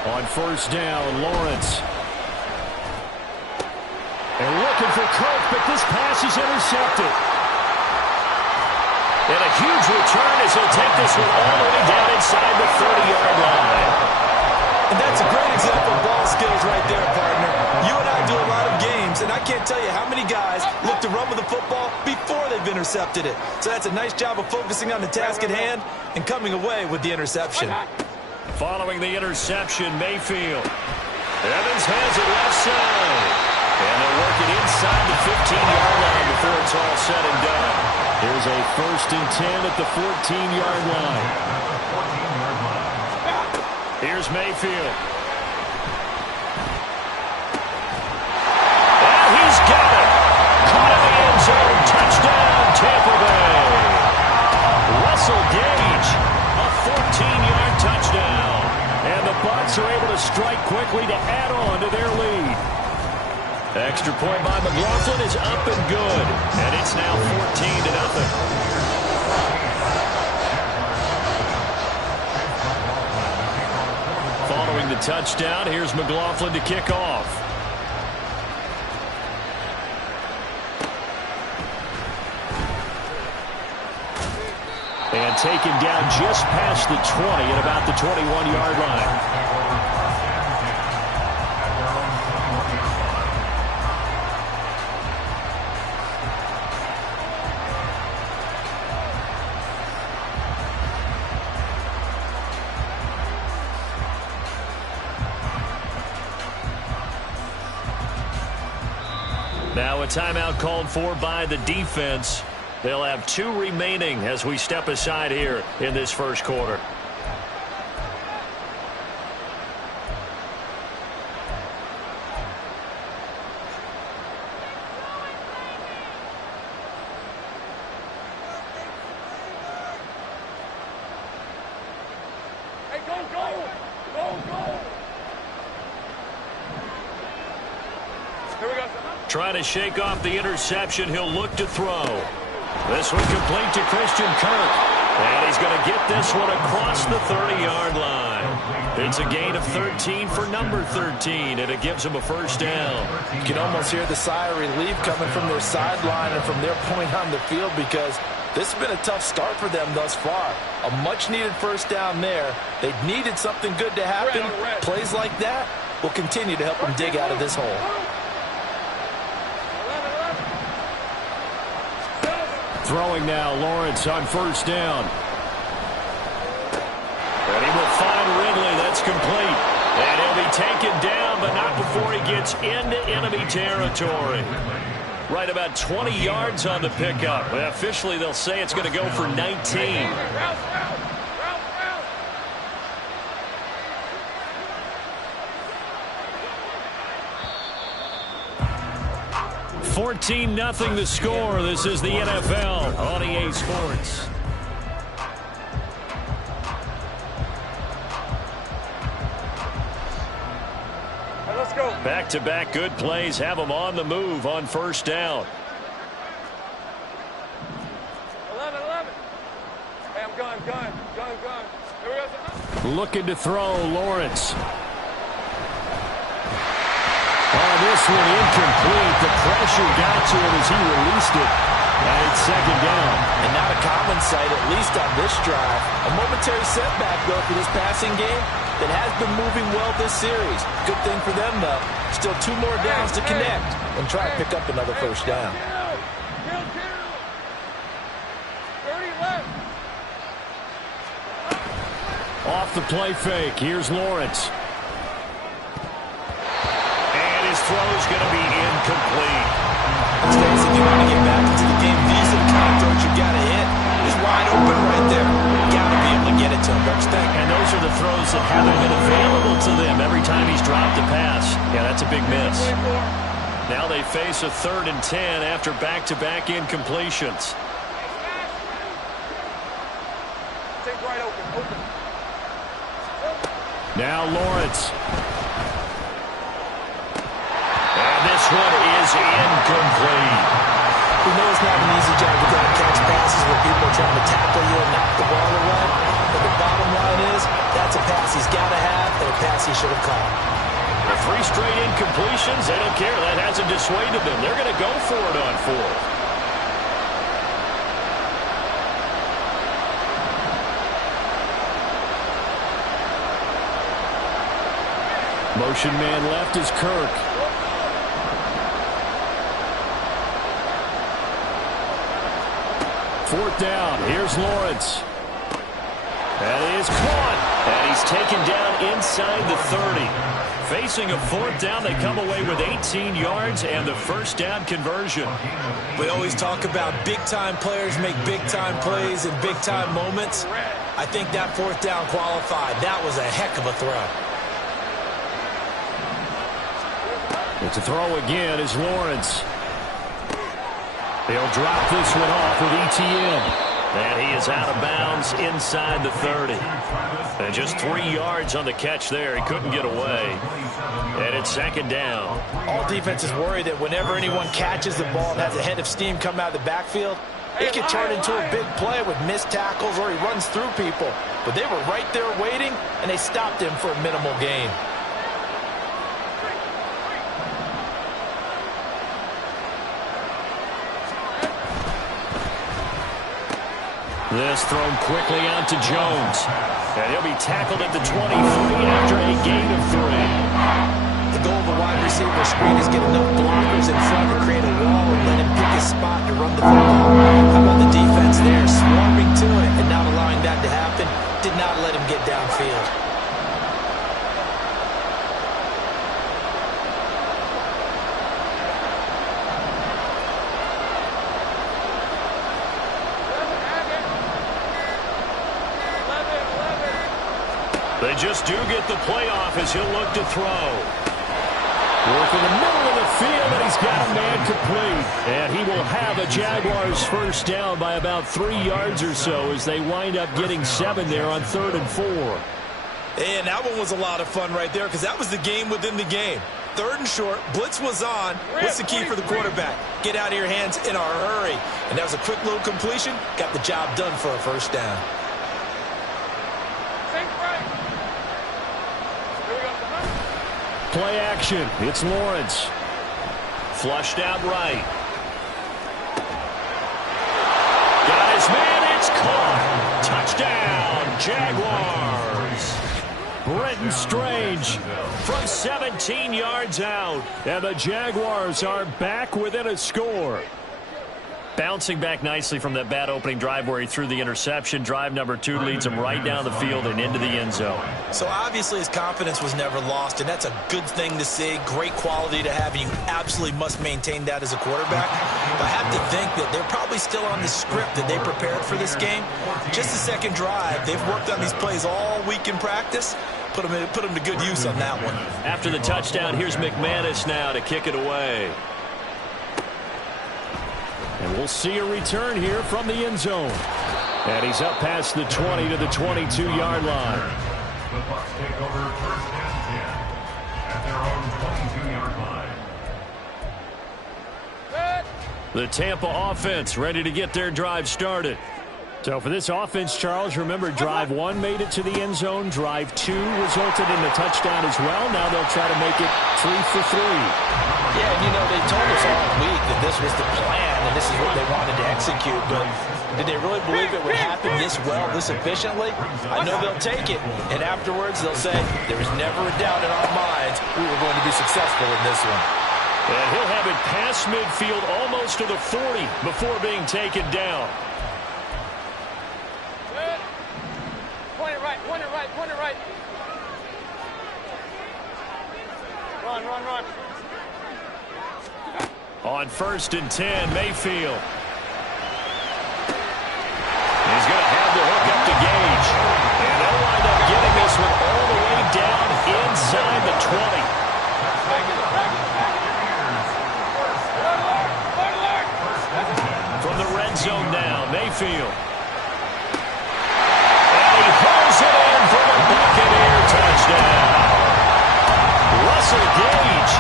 On 1st down, Lawrence. They're looking for Kirk, but this pass is intercepted. And a huge return as he'll take this one all the way down inside the 30-yard line. And that's a great example of ball skills right there, partner. You and I do a lot of games, and I can't tell you how many guys look to run with the football before they've intercepted it. So that's a nice job of focusing on the task at hand and coming away with the interception. Following the interception, Mayfield. Evans has it left side. And they'll work it inside the 15-yard line before it's all said and done. Here's a 1st and 10 at the 14-yard line. Here's Mayfield. And he's got it. Caught in the end zone. Touchdown, Tampa Bay. Russell Gage, a 14-yard touchdown. And the Bucs are able to strike quickly to add on to their lead. Extra point by McLaughlin is up and good. And it's now 14-0. Following the touchdown, here's McLaughlin to kick off. And taken down just past the 20 at about the 21-yard line. Now a timeout called for by the defense. They'll have 2 remaining as we step aside here in this first quarter. Hey, go, go! Go, go! Here we go, son. Trying to shake off the interception. He'll look to throw. This one complete to Christian Kirk. And he's going to get this one across the 30-yard line. It's a gain of 13 for number 13, and it gives him a first down. You can almost hear the sigh of relief coming from their sideline and from their point on the field because this has been a tough start for them thus far. A much-needed first down there. They needed something good to happen. Plays like that will continue to help them dig out of this hole. Throwing now, Lawrence on first down. And he will find Ridley. That's complete. And he'll be taken down, but not before he gets into enemy territory. Right about 20 yards on the pickup. But officially, they'll say it's going to go for 19. 14-0 the score. This is the NFL on EA Sports. Let's go. Back-to-back good plays have them on the move on first down. 11. Hey, I'm gone. Here we go, son. Looking to throw, Lawrence. Oh, this one incomplete. The pressure got to him as he released it. And it's second down. And not a common sight, at least on this drive. A momentary setback, though, for this passing game that has been moving well this series. Good thing for them, though. Still 2 more downs to connect and try to pick up another first down. 30 left. Off the play fake. Here's Lawrence. His throw is going to be incomplete. If you want to get back into the game, these are the kind of throws you got to hit. He's wide open right there. Got to be able to get it to him, don't you think? And those are the throws that haven't been available to them every time he's dropped a pass. Yeah, that's a big miss. Now they face a 3rd and 10 after back-to-back incompletions. Take right open. Now Lawrence. And this one is incomplete. We know it's not an easy job to go and catch passes when people are trying to tackle you and knock the ball away. But the bottom line is, that's a pass he's got to have and a pass he should have caught. The 3 straight incompletions, they don't care. That hasn't dissuaded them. They're going to go for it on 4th. Motion man left is Kirk. Fourth down. Here's Lawrence. That is caught. And he's taken down inside the 30. Facing a 4th down, they come away with 18 yards and the first down conversion. We always talk about big-time players make big-time plays in big-time moments. I think that 4th down qualified. That was a heck of a throw. It's a throw again is Lawrence. They'll drop this one off with ETN. And he is out of bounds inside the 30. And just 3 yards on the catch there. He couldn't get away. And it's second down. All defenses worry that whenever anyone catches the ball and has a head of steam come out of the backfield, it can turn into a big play with missed tackles or he runs through people. But they were right there waiting, and they stopped him for a minimal gain. This thrown quickly out to Jones. And he'll be tackled at the 23 after a gain of 3. The goal of a wide receiver screen is get enough blockers in front to create a wall and let him pick his spot to run the football. How about the defense there, swarming to it and not allowing that to happen? Did not let him get downfield. They just do get the playoff as he'll look to throw. Work in the middle of the field, and he's got a man complete. And he will have a Jaguars first down by about 3 yards or so as they wind up getting 7 there on 3rd and 4. And that one was a lot of fun right there because that was the game within the game. 3rd and short, blitz was on. What's the key for the quarterback? Get out of your hands in a hurry. And that was a quick little completion. Got the job done for a first down. Play action. It's Lawrence. Flushed out right. Got his man. It's caught. Touchdown, Jaguars. Brenton Strange from 17 yards out. And the Jaguars are back within a score. Bouncing back nicely from that bad opening drive where he threw the interception. Drive number 2 leads him right down the field and into the end zone. So obviously his confidence was never lost, and that's a good thing to see. Great quality to have, and you absolutely must maintain that as a quarterback. But I have to think that they're probably still on the script that they prepared for this game. Just the second drive, they've worked on these plays all week in practice. Put them to good use on that one. After the touchdown, here's McManus now to kick it away. And we'll see a return here from the end zone. And he's up past the 20 to the 22-yard line. The Bucs take over 1st and 10 at their own 22-yard line. The Tampa offense ready to get their drive started. So for this offense, Charles, remember drive 1 made it to the end zone. Drive 2 resulted in a touchdown as well. Now they'll try to make it 3 for 3. Yeah, and you know, they told us all week that this was the plan and this is what they wanted to execute. But did they really believe it would happen this well, this efficiently? I know they'll take it. And afterwards, they'll say, there was never a doubt in our minds we were going to be successful in this one. And he'll have it past midfield almost to the 40 before being taken down. Point it right. Run. On 1st and 10, Mayfield. He's going to have the hook up to Gage. And they'll wind up getting this one all the way down inside the 20. From the red zone now, Mayfield. For the Buccaneer touchdown. Russell Gage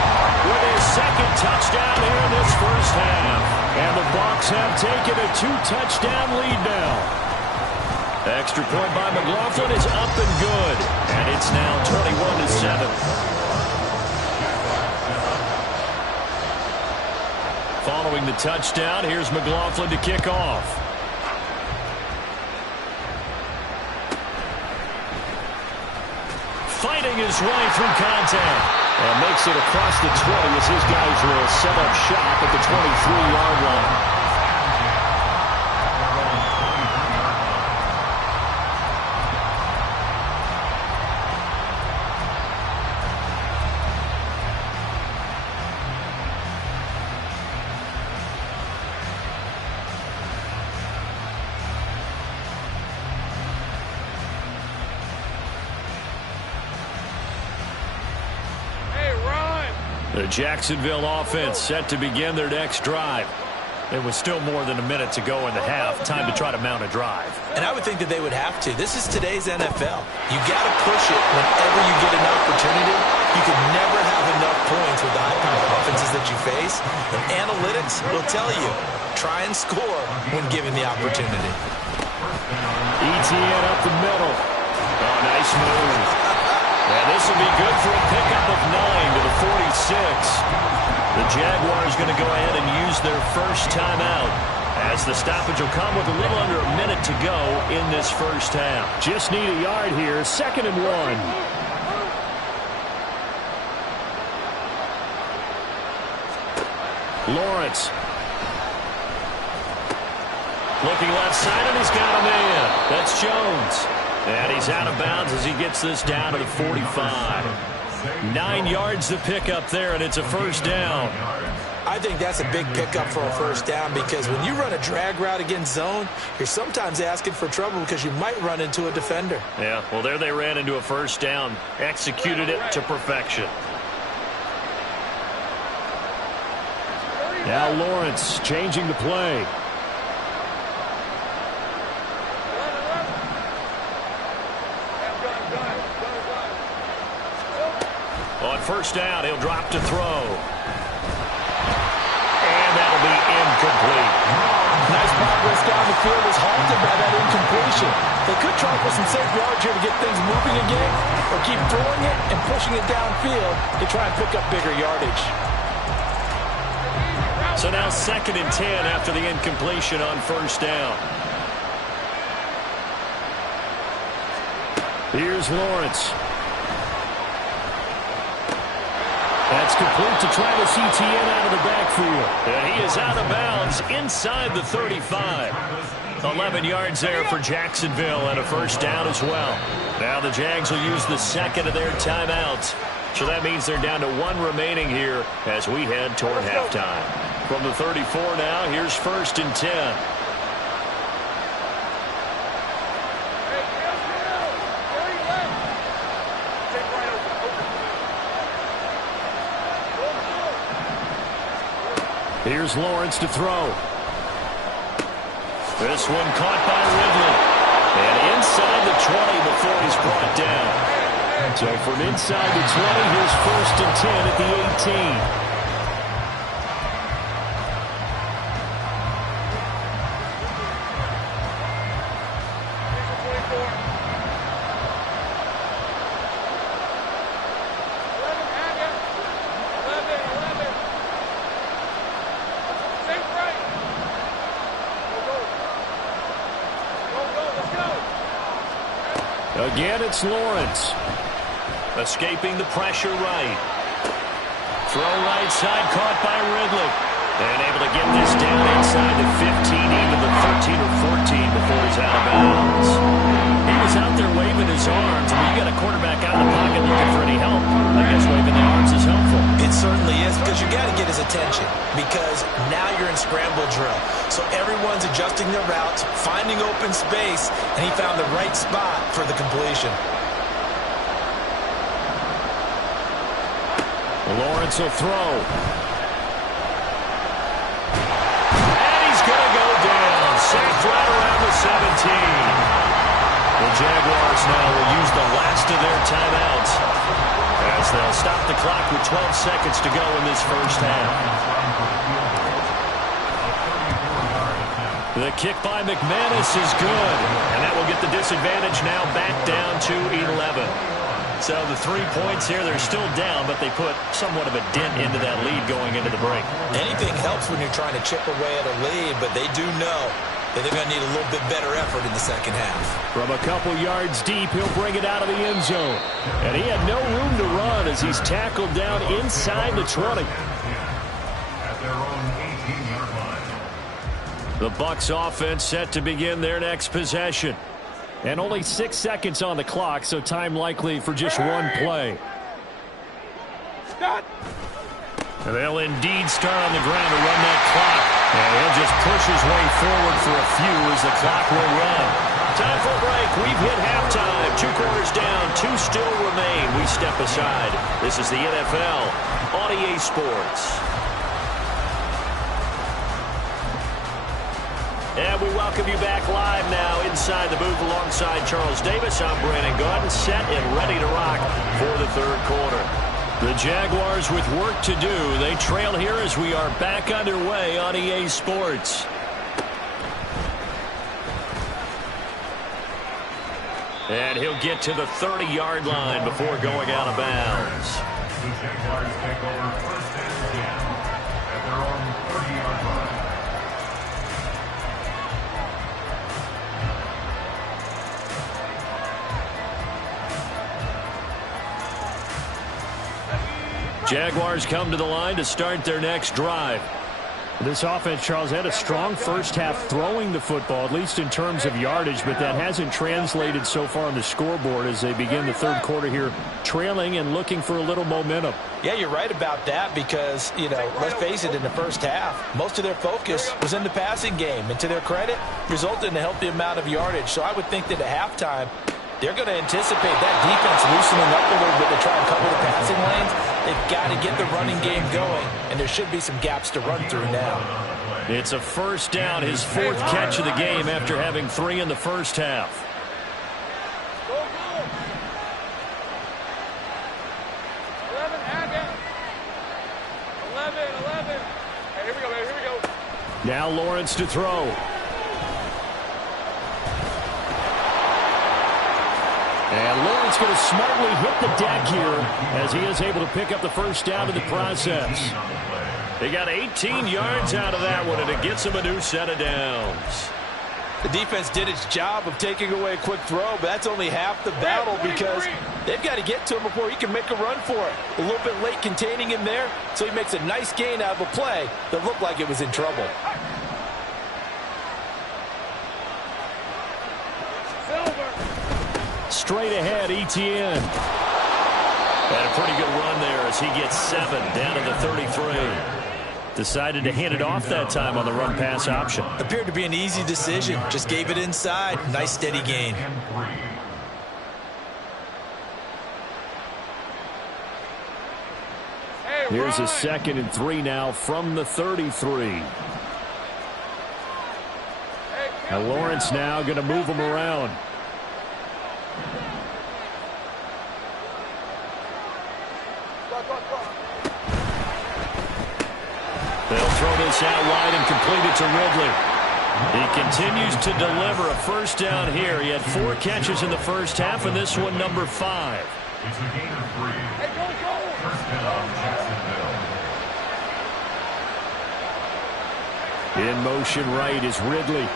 with his 2nd touchdown here in this first half. And the Bucs have taken a 2-touchdown lead now. Extra point by McLaughlin is up and good. And it's now 21-7. Following the touchdown, here's McLaughlin to kick off. Fighting his way through contact. And makes it across the 20 as his guys will set up shop at the 23-yard line. The Jacksonville offense set to begin their next drive. It was still more than a minute to go in the half. Time to try to mount a drive. And I would think that they would have to. This is today's NFL. You got to push it whenever you get an opportunity. You can never have enough points with the high-powered offenses that you face. And analytics will tell you, try and score when given the opportunity. ETN up the middle. Oh, nice move. And this will be good for a pickup of 9 to the 46. The Jaguars going to go ahead and use their first timeout. As the stoppage will come with a little under a minute to go in this first half. Just need a yard here, 2nd and 1. Lawrence. Looking left side, and he's got a man. That's Jones. And he's out of bounds as he gets this down to the 45. 9 yards to pick up there, and it's a first down. I think that's a big pickup for a first down because when you run a drag route against zone, you're sometimes asking for trouble because you might run into a defender. Yeah, well, there they ran into a first down, executed it to perfection. Now Lawrence changing the play. On first down, he'll drop to throw. And that'll be incomplete. Nice progress down the field is halted by that incompletion. They could try for some safe yards here to get things moving again, or keep throwing it and pushing it downfield to try and pick up bigger yardage. So now 2nd and 10 after the incompletion on first down. Here's Lawrence. That's complete to Travis Etienne out of the backfield. And he is out of bounds inside the 35. 11 yards there for Jacksonville and a first down as well. Now the Jags will use the 2nd of their timeouts. So that means they're down to 1 remaining here as we head toward halftime. From the 34 now, here's 1st and 10. Here's Lawrence to throw. This one caught by Ridley. And inside the 20 before he's brought down. So from inside the 20, here's 1st and 10 at the 18. Again, it's Lawrence. Escaping the pressure right. Throw right side, caught by Ridley. And able to get this down inside the 15, even the 13 or 14 before he's out of bounds. He was out there waving his arms. I mean, you got a quarterback out in the pocket looking for any help. I guess waving the arms is helpful. It certainly is because you got to get his attention because now you're in scramble drill. So everyone's adjusting their routes, finding open space, and he found the right spot for the completion. Lawrence will throw. And he's going to go down. Sacked right around the 17. The Jaguars now will use the last of their timeouts as they'll stop the clock with 12 seconds to go in this first half. The kick by McManus is good, and that will get the disadvantage now back down to 11. So the 3 points here, they're still down, but they put somewhat of a dent into that lead going into the break. Anything helps when you're trying to chip away at a lead, but they do know that they're going to need a little bit better effort in the second half. From a couple yards deep, he'll bring it out of the end zone. And he had no room to run as he's tackled down inside the 20. At their own 18-yard line. The Bucs offense set to begin their next possession. And only 6 seconds on the clock, so time likely for just one play. And they'll indeed start on the ground to run that clock. And he'll just push his way forward for a few as the clock will run. Time for a break. We've hit halftime. 2 quarters down, 2 still remain. We step aside. This is the NFL on EA Sports. And we welcome you back live now inside the booth alongside Charles Davis. I'm Brandon Gaudin, set and ready to rock for the third quarter. The Jaguars with work to do. They trail here as we are back underway on EA Sports. And he'll get to the 30-yard line before going out of bounds. The Jaguars take over 1st and 10 at their own 30-yard line. Jaguars come to the line to start their next drive. This offense, Charles, had a strong first half throwing the football, at least in terms of yardage, but that hasn't translated so far on the scoreboard as they begin the third quarter here, trailing and looking for a little momentum. Yeah, you're right about that because, let's face it, in the first half, most of their focus was in the passing game. And to their credit, resulted in a healthy amount of yardage. So I would think that at halftime, they're going to anticipate that defense loosening up a little bit to try and cover the passing lanes. They've got to get the running game going, and there should be some gaps to run through now. It's a first down, his fourth catch of the game after having 3 in the first half. Now Lawrence to throw. And Lawrence going to smartly hit the deck here as he is able to pick up the first down in the process. They got 18 yards out of that one, and it gets him a new set of downs. The defense did its job of taking away a quick throw, but that's only half the battle because they've got to get to him before he can make a run for it. A little bit late containing him there, so he makes a nice gain out of a play that looked like it was in trouble. Straight ahead, Etienne. Had a pretty good run there as he gets 7 down to the 33. Decided to hand it off that time on the run-pass option. Appeared to be an easy decision. Just gave it inside. Nice steady gain. Here's a 2nd and 3 now from the 33. Now Lawrence now going to move him around. They'll throw this out wide and complete it to Ridley. He continues to deliver a first down here. He had 4 catches in the first half, and this one number 5. It's a gain of 3. First down, Jacksonville. In motion right is Ridley.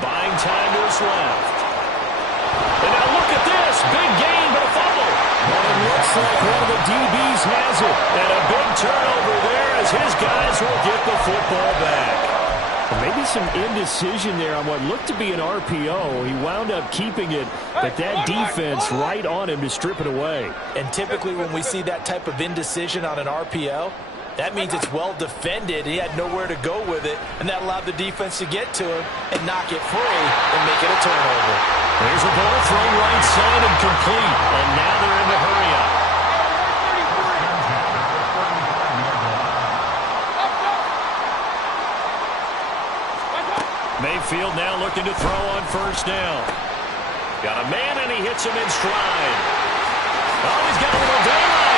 Buying time to his left. And now look at this. Big gain, but a fumble. And it looks like one of the DBs has it. And a big turnover there as his guys will get the football back. Maybe some indecision there on what looked to be an RPO. He wound up keeping it, but that defense right on him to strip it away. And typically when we see that type of indecision on an RPO, that means it's well defended. He had nowhere to go with it, and that allowed the defense to get to him and knock it free and make it a turnover. There's a ball thrown right side and complete, and now they're in the hurry-up. Mayfield now looking to throw on first down. Got a man, and he hits him in stride. Oh, he's got a little daylight.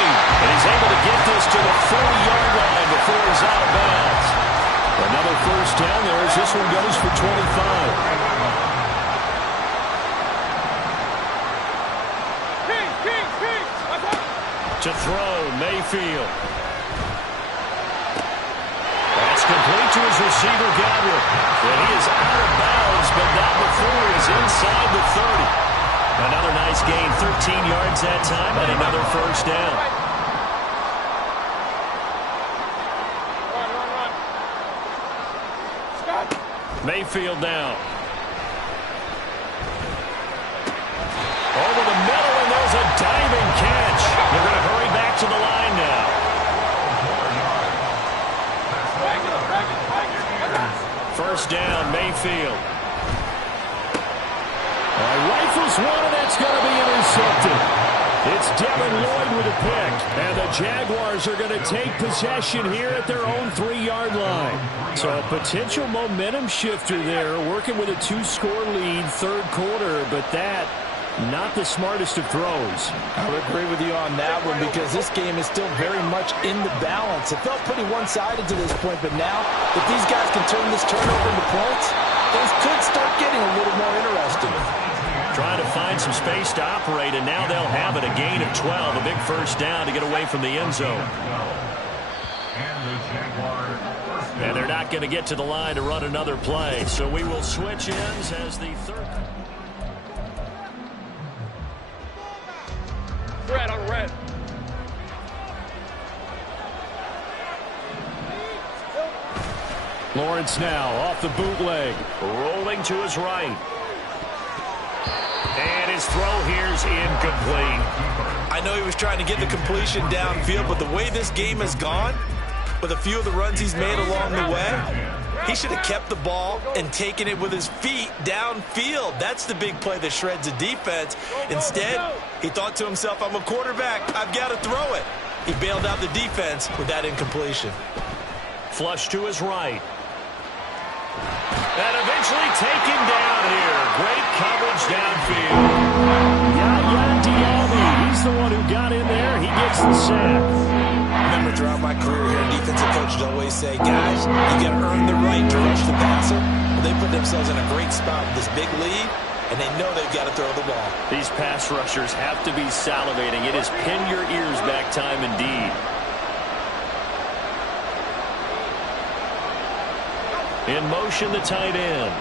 And he's able to get this to the 40-yard line before he's out of bounds. Another first down there as this one goes for 25. To throw, Mayfield. That's complete to his receiver, Godwin. And he is out of bounds, but not before he's inside the 30. Another nice gain, 13 yards that time, and another first down. Mayfield now. Over the middle, and there's a diving catch. They're going to hurry back to the line now. First down, Mayfield. Rifles one, and that's going to be intercepted. It's Devin Lloyd with a pick, and the Jaguars are going to take possession here at their own 3-yard line. So a potential momentum shifter there, working with a 2-score lead, third quarter, but that not the smartest of throws. I would agree with you on that one because this game is still very much in the balance. It felt pretty one-sided to this point, but now if these guys can turn this turnover into points, things could start getting a little more interesting. Trying to find some space to operate, and now they'll have it. A gain of 12, a big first down to get away from the end zone. And they're not going to get to the line to run another play. So we will switch ends as the third. Red on red. Lawrence now off the bootleg. Rolling to his right. And his throw here's incomplete. I know he was trying to get the completion downfield, but the way this game has gone, with a few of the runs he's made along the way, he should have kept the ball and taken it with his feet downfield. That's the big play that shreds the defense. Instead, he thought to himself, I'm a quarterback, I've got to throw it. He bailed out the defense with that incompletion. Flush to his right. And eventually taken down here. Great coverage downfield. Yaya Diaby, he's the one who got in there. He gets the sack. Remember, throughout my career here, defensive coaches always say, guys, you got to earn the right to rush the passer. Well, they put themselves in a great spot with this big lead, and they know they've got to throw the ball. These pass rushers have to be salivating. It is pin your ears back time indeed. In motion, the tight end.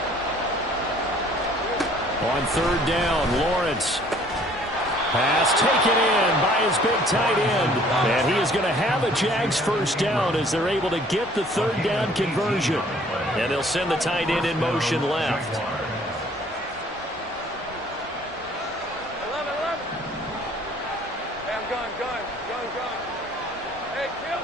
On third down, Lawrence. Pass taken in by his big tight end. And he is going to have a Jags first down as they're able to get the third down conversion. And they'll send the tight end in motion left. 11. Hey, I'm gun. Hey, kill.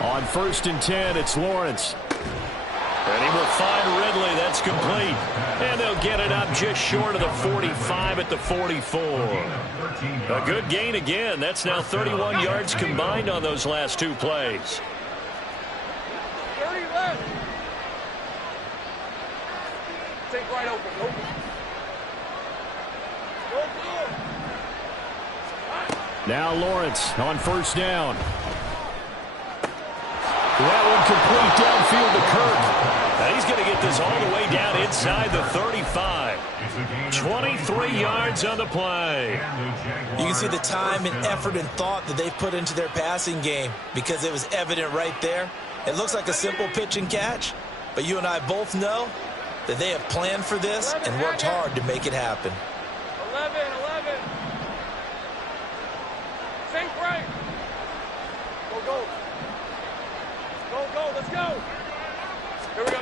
On 1st and 10, it's Lawrence. And he will find Ridley. That's complete. And they'll get it up just short of the 45 at the 44. A good gain again. That's now 31 yards combined on those last two plays. 30 left. Take right open. Now Lawrence on 1st down. That one complete downfield to Kirk. And he's going to get this all the way down inside the 35. 23 yards on the play. You can see the time and effort and thought that they put into their passing game because it was evident right there. It looks like a simple pitch and catch, but you and I both know that they have planned for this and worked hard to make it happen. 11. Think right. Go, let's go. Here we go.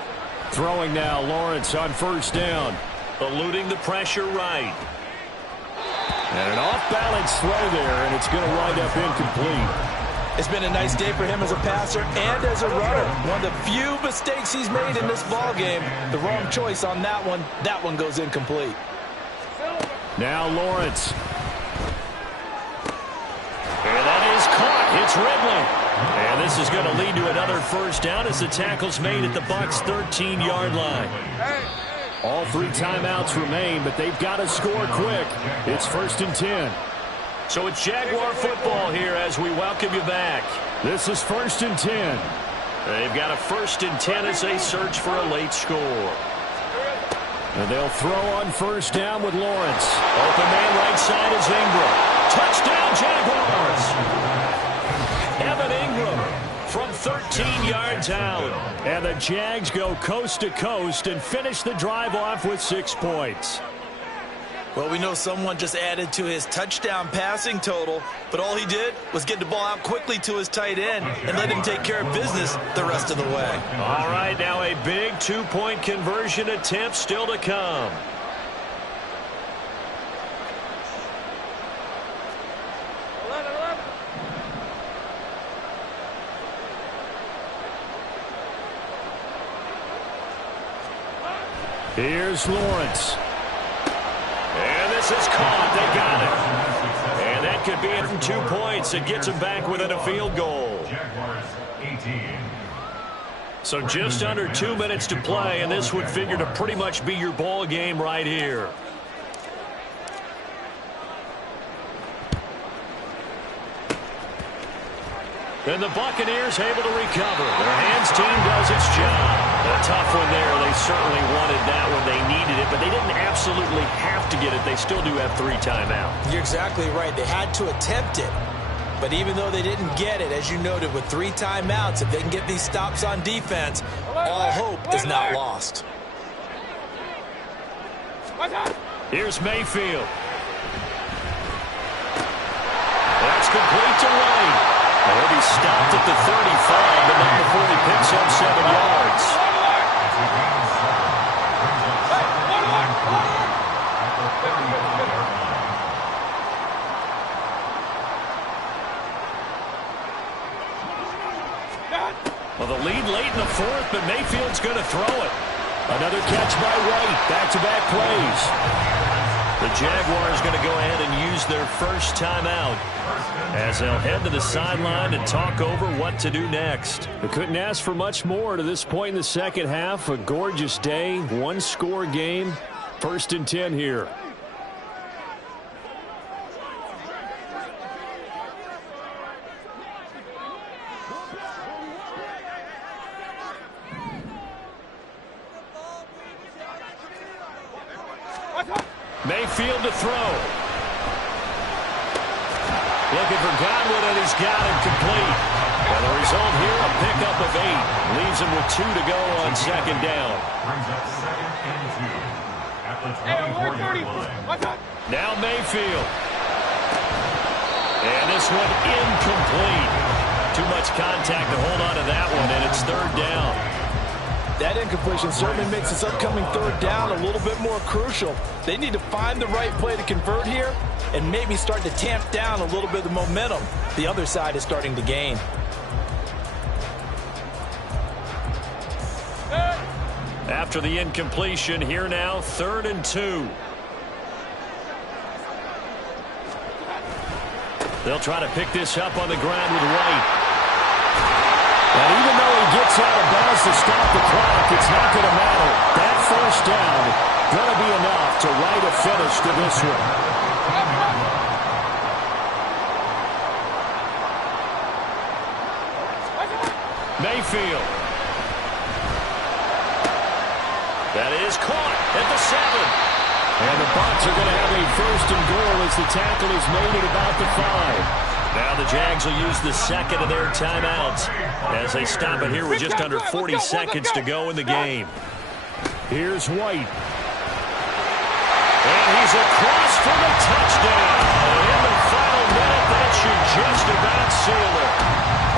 Throwing now, Lawrence on 1st down. Eluding the pressure right. And an off-balance throw there, and it's going to wind up incomplete. It's been a nice day for him as a passer and as a runner. One of the few mistakes he's made in this ball game. The wrong choice on that one. That one goes incomplete. Now Lawrence. And that is caught. It's Ridley. And this is going to lead to another first down as the tackle's made at the Bucs' 13-yard line. All 3 timeouts remain, but they've got to score quick. It's 1st and 10. So it's Jaguar football here as we welcome you back. This is 1st and 10. They've got a 1st and 10 as they search for a late score. And they'll throw on 1st down with Lawrence. Open man right side is Ingram. Touchdown, Jaguars! Evan Ingram from 13 yards out. And the Jags go coast to coast and finish the drive off with 6 points. Well, we know someone just added to his touchdown passing total, but all he did was get the ball out quickly to his tight end and let him take care of business the rest of the way. All right, now a big 2-point conversion attempt still to come. Here's Lawrence. And this is caught. They got it. And that could be it from 2 points. It gets them back within a field goal. So just under 2 minutes to play, and this would figure to pretty much be your ball game right here. And the Buccaneers able to recover. Their hands team does its job. A tough one there. They certainly wanted that when they needed it, but they didn't absolutely have to get it. They still do have 3 timeouts. You're exactly right. They had to attempt it. But even though they didn't get it, as you noted, with 3 timeouts, if they can get these stops on defense, all hope is not lost. Here's Mayfield. That's complete to White. He'll be stopped at the 35, but not before he picks up 7 yards. Well, the lead late in the 4th, but Mayfield's going to throw it. Another catch by White. Back-to-back plays. The Jaguars going to go ahead and use their first timeout as they'll head to the sideline and talk over what to do next. We couldn't ask for much more to this point in the second half. A gorgeous day, 1-score game. 1st and 10 here. Mayfield to throw. Looking for Godwin, and he's got it complete. And the result here, a pickup of 8. Leaves him with 2 to go on 2nd down. Brings up 2nd and 2 at the 24-yard line. Now Mayfield. And this one incomplete. Too much contact to hold on to that one, and it's 3rd down. That incompletion certainly makes this upcoming 3rd down a little bit more crucial. They need to find the right play to convert here and maybe start to tamp down a little bit of the momentum the other side is starting to gain. After the incompletion, here now, 3rd and 2. They'll try to pick this up on the ground with White. And even though he gets out of bounds to stop the clock, it's not going to matter. That 1st down going to be enough to write a finish to this one. Mayfield. That is caught at the 7. And the Bucs are going to have a 1st and goal as the tackle is made at about the 5. Now the Jags will use the 2nd of their timeouts as they stop it here with just under 40 seconds to go in the game. Here's White. And he's across for the touchdown. And in the final minute, that should just about seal it.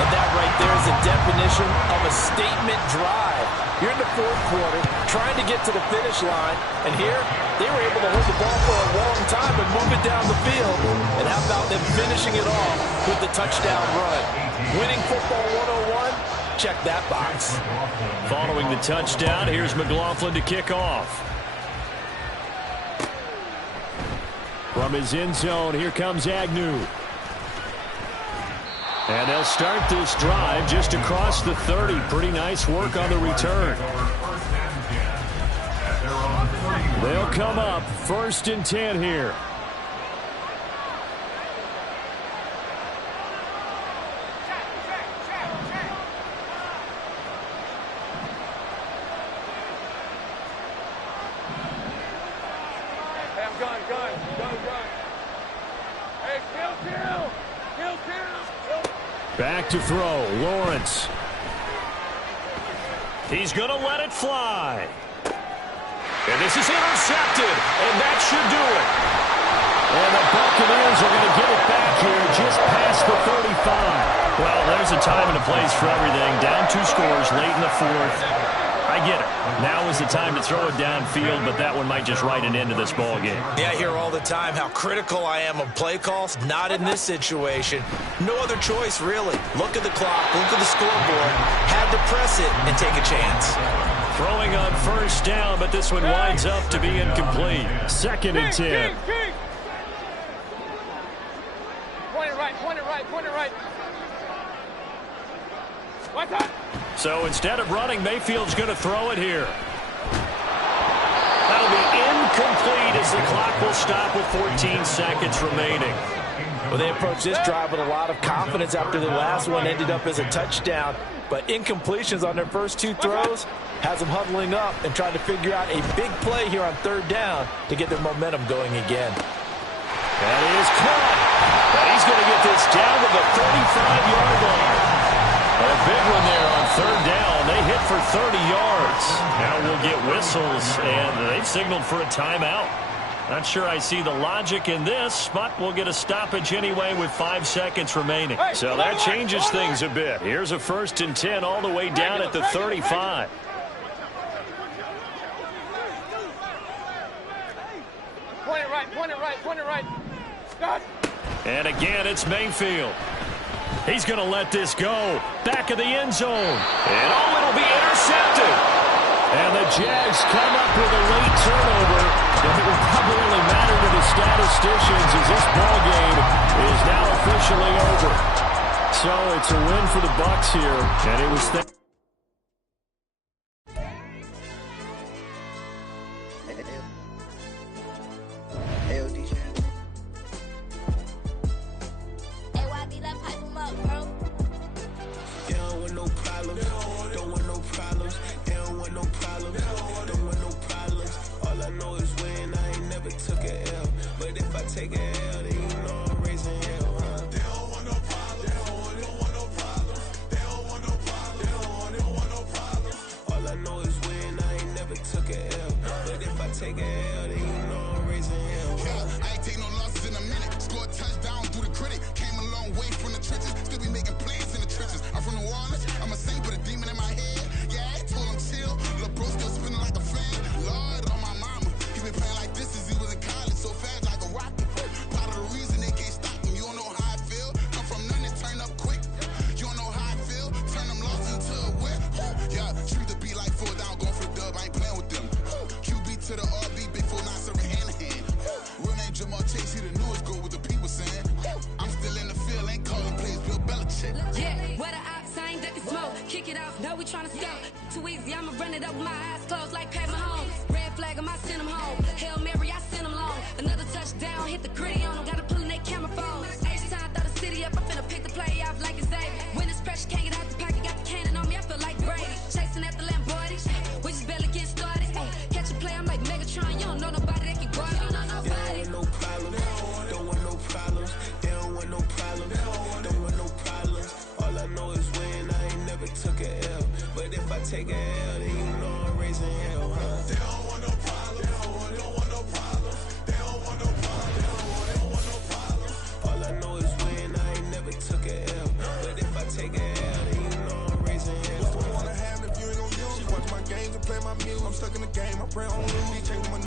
And that right there is a definition of a statement drive. You're in the 4th quarter, trying to get to the finish line, and here they were able to hold the ball for a long time and move it down the field. And how about them finishing it off with the touchdown run? Winning football 101, check that box. Following the touchdown, here's McLaughlin to kick off. From his end zone, here comes Agnew. And they'll start this drive just across the 30. Pretty nice work on the return. They'll come up 1st and 10 here. Hey, I'm gun. Hey, kill. Back to throw, Lawrence. He's going to let it fly. And this is intercepted, and that should do it. And the Buccaneers are going to get it back here just past the 35. Well, there's a time and a place for everything. Down 2 scores late in the 4th. I get it. Now is the time to throw it downfield, but that one might just write an end to this ball game. Yeah, I hear all the time how critical I am of play calls. Not in this situation. No other choice, really. Look at the clock. Look at the scoreboard. Had to press it and take a chance. Throwing on 1st down, but this one winds up to be incomplete. 2nd and 10. Point it right. What's up? So instead of running, Mayfield's going to throw it here. That'll be incomplete as the clock will stop with 14 seconds remaining. Well, they approached this drive with a lot of confidence after the last one ended up as a touchdown. But incompletions on their first 2 throws has them huddling up and trying to figure out a big play here on 3rd down to get their momentum going again. That is caught. But he's going to get this down to the 35-yard line. A big one there on third down. They hit for 30 yards. Now we'll get whistles, and they've signaled for a timeout. Not sure I see the logic in this, but we'll get a stoppage anyway with 5 seconds remaining. So that changes things a bit. Here's a 1st and 10 all the way down at the 35. Point it right, point it right, point it right. Start. And again, it's Mayfield. He's going to let this go. Back of the end zone. And oh, it'll be intercepted. And the Jags come up with a late turnover. And it will probably only matter to the statisticians as this ball game is now officially over. So it's a win for the Bucs here. And it was take a L, then you know I'm raising hell, huh? They don't want no problem. They don't want no problem. They don't want no problem. They don't want no problem. All I know is win. I ain't never took a L. But if I take a L, then you know I'm raising hell. Yeah, I ain't take no losses in a minute. Scored a touchdown through the critic. Came a long way from the trenches. Still be making plays in the trenches. I'm from New Orleans. I'm a saint with a demon in my head. Yeah, I told him chill. Lil' bro still spinning like a fan. Lord on my mama. He been playing like this since he was in college. So fast like a rocket. Part of the reason they can't stop him. You don't know how I feel. Come from nothing, turn up quick. You don't know how I feel. Turn them losses into a whip. Yeah, treat the beat like 4 down, going for the dub. I ain't playing with them. QB to the RB, big 4-9 serving hand to hand. Real name Jamal Chase, he the newest goal with the people saying. I'm still in the field, ain't calling plays, Bill Belichick. Yeah, where the ops, I ain't ducking smoke. Kick it off, know we tryna scout. Too easy, I'ma run it up with my eyes closed like Pat Mahomes. Red flag, I send him home. Hail Mary, I send him long. Another touchdown, hit the gritty on him. Gotta pull in their camera phone. H-time, throw the city up. I'm finna pick the play off like it's Xavier. When this pressure can't get out the pocket, got the cannon on me. I feel like Brady. Chasing after Lamborghini. We just barely get started. Ay, catch a play, I'm like Megatron. You don't know nobody that can guard. You don't know nobody. No problem. Don't want no problems. They don't want no problems. Don't want no problems. All I know is win. I ain't never took a L. But if I take a L, then you know I'm raising hell, huh? They don't want no problems. They don't want no problems. They don't want no problems. They don't want no problems. All I know is win. I ain't never took a L. But if I take a L, then you know I'm raising hell. What's the point of having if you ain't gon' use it? Watch my games and play my music. I'm stuck in the game. I pray on